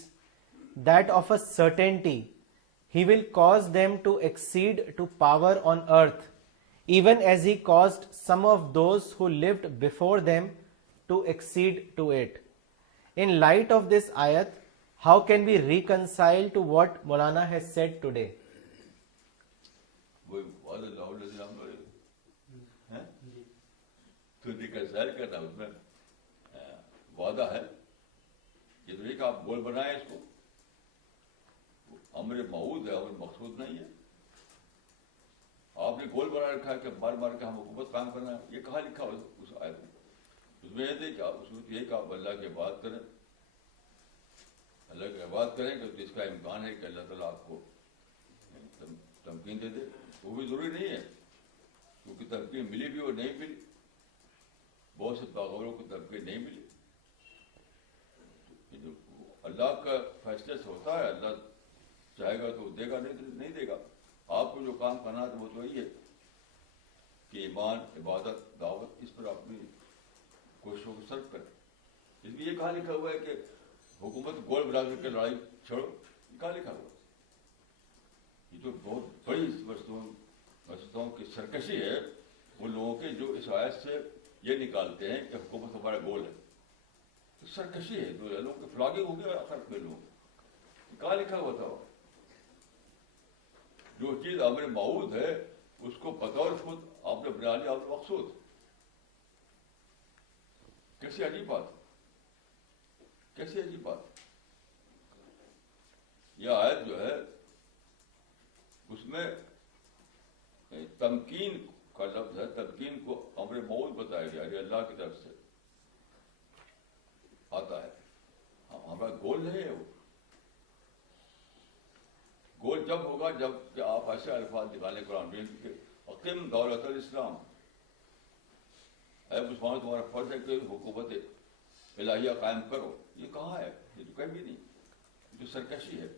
that of a certainty he will cause them to exceed to power on earth, even as he caused some of those who lived before them to exceed to it. In light of this ayat, how can we reconcile to what Maulana has said today? تو reconcile کرنا اس میں وعدہ ہے. یہ تو نہیں کہ آپ گول بنائیں اس کو. امر موعود ہے، امر مقصود نہیں ہے. آپ نے گول بنا رکھا ہے کہ بار بار کہ ہم حکومت قائم کرنا ہے. یہ کہاں لکھا اس آیت میں؟ اس میں یہ کہ اس میں یہ کہ آپ اللہ کی عبادت کریں، اللہ کی عبادت کریں کہ اس کا امکان ہے کہ اللہ تعالیٰ آپ کو تمکین دے دے. وہ بھی ضروری نہیں ہے کیونکہ تمکین ملی بھی اور نہیں ملی. بہت سے باغوروں کو تمکین نہیں ملی. اللہ کا فیصلے سے ہوتا ہے. اللہ چاہے گا تو دے گا, نہیں دے گا. آپ کو جو کام کرنا ہے وہ تو وہی ہے کہ ایمان, عبادت, دعوت, اس پر اپنی کوششوں کو صرف کریں. اس میں یہ کہاں لکھا ہوا ہے کہ حکومت گول بنا کر کے لڑائی چھوڑو؟ یہ کہاں لکھا ہوا؟ یہ تو بہت بڑی وسطوں کی سرکشی ہے ان لوگوں کے جو اس آیت سے یہ نکالتے ہیں کہ حکومت ہمارا گول ہے. تو سرکشی ہے, جو لوگوں کی فلاگنگ ہو گیا فرق میں لوگ. کہاں لکھا ہوا تھا؟ جو چیز امر معود ہے اس کو بطور خود آپ نے بنا لیا امر مقصود. کیسی عجیب بات, کیسی عجیب بات. یہ آیت جو ہے اس میں تمکین کا لفظ ہے. تمکین کو امر معود بتایا گیا, یہ اللہ کی طرف سے آتا ہے. ہمارا گول نہیں ہے. وہ گول جب ہوگا جب کہ آپ ایسے الفاظ نکالیں قرآن میں کہ اقیم دولت الاسلام, اے مسلمان تمہارا فرض ہے کہ حکومت الہیہ قائم کرو. یہ کہاں ہے؟ یہ تو کہیں بھی نہیں. جو سرکشی ہے.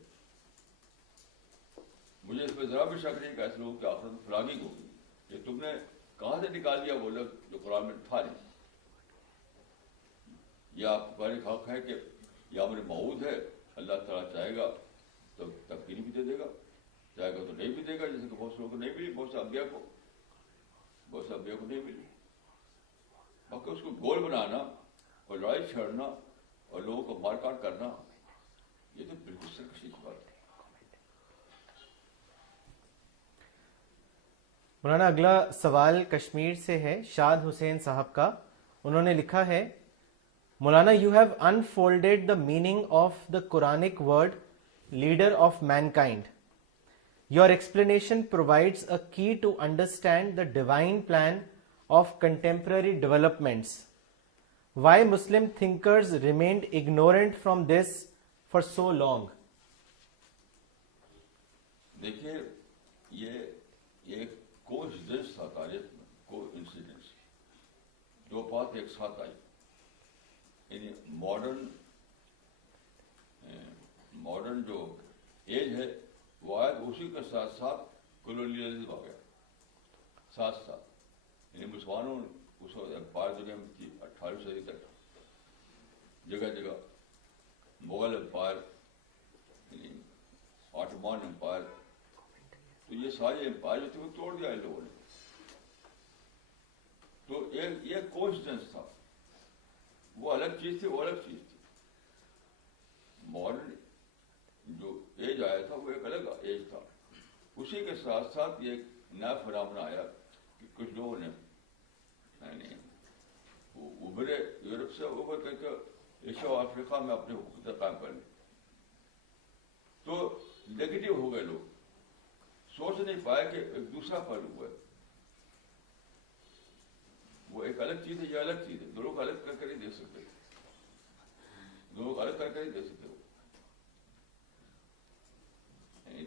مجھے اس پہ ذرا بھی شک نہیں کہ ایسے لوگوں کی آخرت میں فلاگنگ ہوگی. یہ تم نے کہاں سے نکال دیا وہ لوگ جو قرآن میں تھا نہیں. یہ آپ کا حق ہے کہ یہ امر موعود ہے. اللہ تعالیٰ چاہے گا تو تمکین بھی دے دے گا, چاہے گا تو نہیں بھی دے گا. جیسے کہ بہت سے لوگوں کو نہیں ملی, بہت سے انبیاء کو نہیں ملی. باقی اس کو گول بنانا اور لڑائی چھیڑنا اور لوگوں کو مار کاٹ کرنا, یہ تو بالکل سرکشی کی بات ہے. مولانا اگلا سوال کشمیر سے ہے, شاد حسین صاحب کا. انہوں نے لکھا ہے, Maulana you have unfolded the meaning of the Quranic word leader of mankind. Your explanation provides a key to understand the divine plan of contemporary developments. Why Muslim thinkers remained ignorant from this for so long. دیکھیے یہ ایک کوانسیڈنس تھا تاریخ میں, کو incidence, جو بات ایک ساتھ آئی. یعنی ماڈرن جو ایج ہے وہ آیا, اسی کے ساتھ ساتھ کولونیلزم آ گیا ساتھ ساتھ. یعنی مسلمانوں اس وقت امپائر دنیا میں تھی 18ویں صدی تک, جگہ جگہ مغل امپائر, یعنی آٹومان امپائر. تو یہ سارے امپائر جو تھے وہ توڑ دیا ان لوگوں نے. تو ایک کوانسیڈنس تھا, وہ الگ چیز تھی, وہ الگ چیز تھی. ماڈرن جو ایج آیا تھا وہ ایک الگ ایج تھا. اسی کے ساتھ ساتھ یہ ایک نیا فنامنا آیا کہ کچھ لوگوں نے یعنی ابھرے, یورپ سے ابھر کر کے ایشیا اور افریقہ میں اپنے حکومت قائم کر لی. تو نیگیٹو ہو گئے لوگ, سوچ نہیں پائے کہ ایک دوسرا پہلو ہے, وہ ایک الگ چیز ہے, یہ الگ چیز ہے. دونوں کو الگ کر کے نہیں دے سکتے, دونوں کو الگ کر کے نہیں دے سکتے.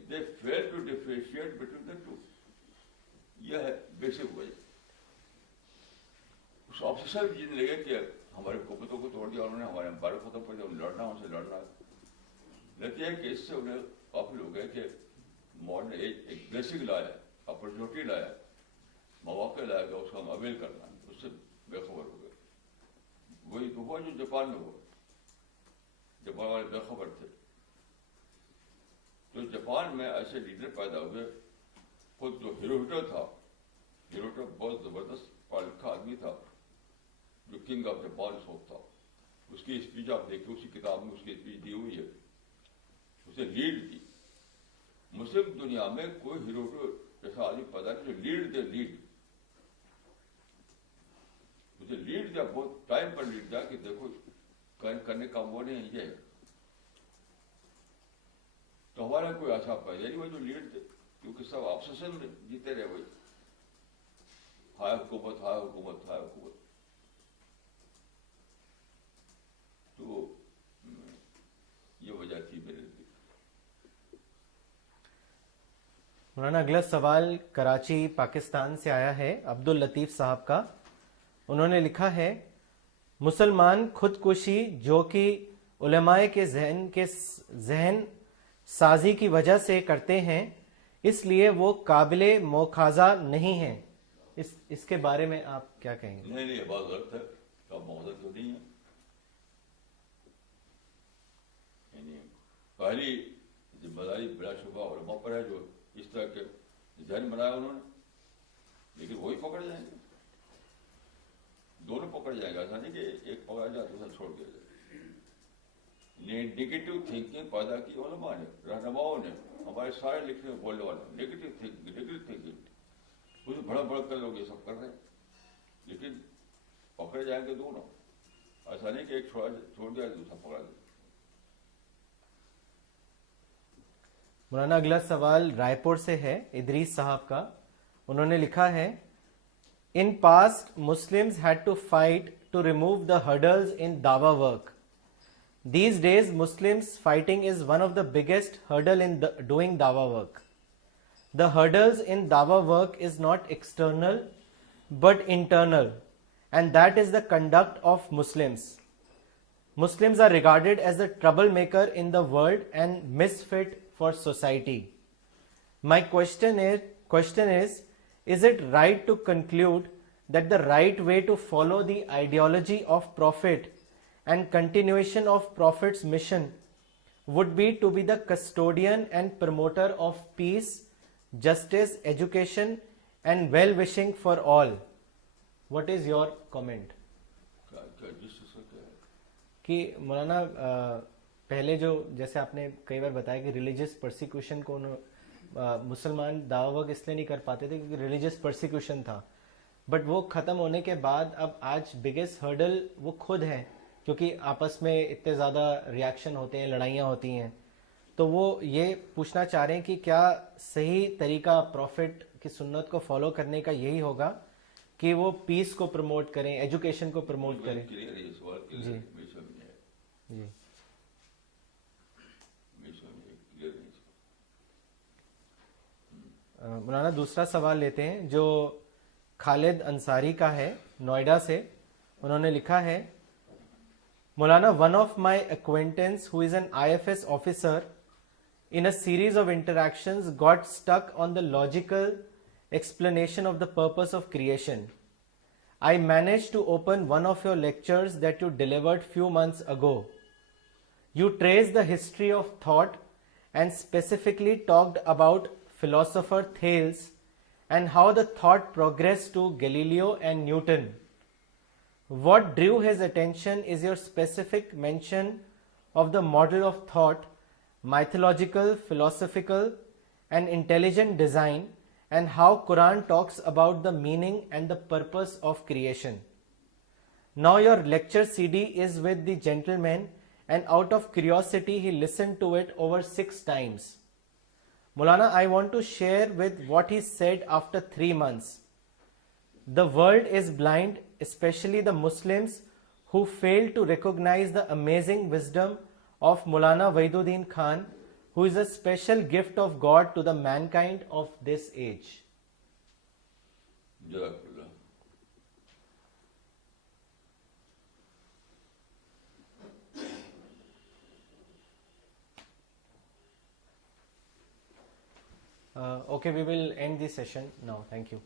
They fail to differentiate between the two. یہ ہے بیسک وجہ. اس آفیسر بھی جیتنے لگے کہ ہمارے حکومتوں کو توڑ دیا انہوں نے, ہمارے امپائر کو ختم کر دیا, انہیں لڑنا, ان سے لڑنا. لیکن ہے کہ اس سے انہیں کافی لوگ ہے کہ ماڈرن ایج ایک بیسک لایا, اپرچونیٹی لایا, مواقع لایا گا, اس کا ہم اویل کرنا, اس سے بے خبر ہو گئے. وہی تو ہوا جو جاپان میں ہوا. جاپان والے بے خبر تھے. تو جاپان میں ایسے لیڈر پیدا ہوئے. خود جو ہیروہیٹو تھا, ہیروہیٹو بہت زبردست پڑھا لکھا آدمی تھا, جو کنگ آف جاپان اس وقت تھا. اس کی اسپیچ آپ دیکھیں, اسی کتاب میں اس کی اسپیچ دی ہوئی ہے. اسے لیڈ کی. مسلم دنیا میں کوئی ہیروہیٹو جیسا آدمی پیدا نہیں جو لیڈ دے, لیڈ. اسے لیڈ دیا, بہت ٹائم پر لیڈ دیا کہ دیکھو کرنے کا وہ نہیں یہ ہے. تو ہمارا کوئی ایسا پیدا نہیں, وہ جو لیڈ تھے, کیونکہ سب آپسیشن میں جیتے رہے. وہی ہائے حکومت, ہائے حکومت, ہائے حکومت. تو یہ وجہ تھی میرے لیے. مولانا اگلا سوال کراچی پاکستان سے آیا ہے, عبد اللطیف صاحب کا. انہوں نے لکھا ہے, مسلمان خودکشی جو کہ علماء کے ذہن سازی کی وجہ سے کرتے ہیں، اس لیے وہ قابل مواخذہ نہیں ہیں. اس کے بارے میں آپ کیا کہیں گے؟ نہیں یہ بات غلط ہے، تو مواخذہ تو نہیں ہے. یعنی پہلی ذمہ داری بلا شبہ علماء پر ہے جو اس طرح کے ذہن بنایا انہوں نے، لیکن وہی پکڑ جائیں گے، دونوں پکڑ جائیں گے. ایسا نہیں کہ ایک پکڑا جائے دوسرا چھوڑ دیا جائے. نگیٹو تھنکنگ پیدا کی علماء نے، رہنماؤں نے، ہمارے سارے لکھنے بولنے والے نگیٹو تھنکنگ کچھ بڑا بڑا کر لوگ یہ سب کر رہے ہیں، لیکن پکڑے جائیں گے دونوں. ایسا نہیں کہ ایک چھوڑ دیا دوسرا پکڑا دیا. مولانا اگلا سوال رائے پور سے ہے، ادریس صاحب کا. انہوں نے لکھا ہے، in past Muslims had to fight to remove the hurdles in دعوی work. These days, Muslims fighting is one of the biggest hurdle in doing dawa work. The hurdles in dawa work is not external, but internal, and that is the conduct of Muslims. Muslims are regarded as the troublemaker in the world and misfit for society. My question is it right to conclude that the right way to follow the ideology of Prophet and continuation of Prophet's mission would be to be the custodian and promoter of peace, justice, education and well-wishing for all? What is your comment? کہ مولانا پہلے جو جیسے آپ نے کئی بار بتایا کہ religious persecution کو مسلمان دعوی ورک اس لیے نہیں کر پاتے تھے کیونکہ ریلیجس پرسیکیوشن تھا، بٹ وہ ختم ہونے کے بعد اب آج بگیسٹ ہرڈل وہ خود ہے، کیونکہ آپس میں اتنے زیادہ ریاکشن ہوتے ہیں، لڑائیاں ہوتی ہیں. تو وہ یہ پوچھنا چاہ رہے ہیں کہ کیا صحیح طریقہ پروفٹ کی سنت کو فالو کرنے کا یہی ہوگا کہ وہ پیس کو پروموٹ کریں، ایجوکیشن کو پروموٹ کریں؟ جی جی مولانا دوسرا سوال لیتے ہیں جو خالد انصاری کا ہے، نوئیڈا سے. انہوں نے لکھا ہے، مولانا one of my acquaintance who is an IFS officer in a series of interactions got stuck on the logical explanation of the purpose of creation. I managed to open one of your lectures that you delivered few months ago. You traced the history of thought and specifically talked about philosopher Thales and how the thought progressed to Galileo and Newton. What drew his attention is your specific mention of the model of thought, mythological, philosophical, and intelligent design, and how Quran talks about the meaning and the purpose of creation. Now your lecture CD is with the gentleman, and out of curiosity he listened to it over 6 times. Maulana, I want to share with what he said after 3 months. The world is blind, especially the Muslims who fail to recognize the amazing wisdom of Maulana Waiduddin Khan, who is a special gift of God to the mankind of this age. Jazakallah. Okay, we will end this session now. Thank you.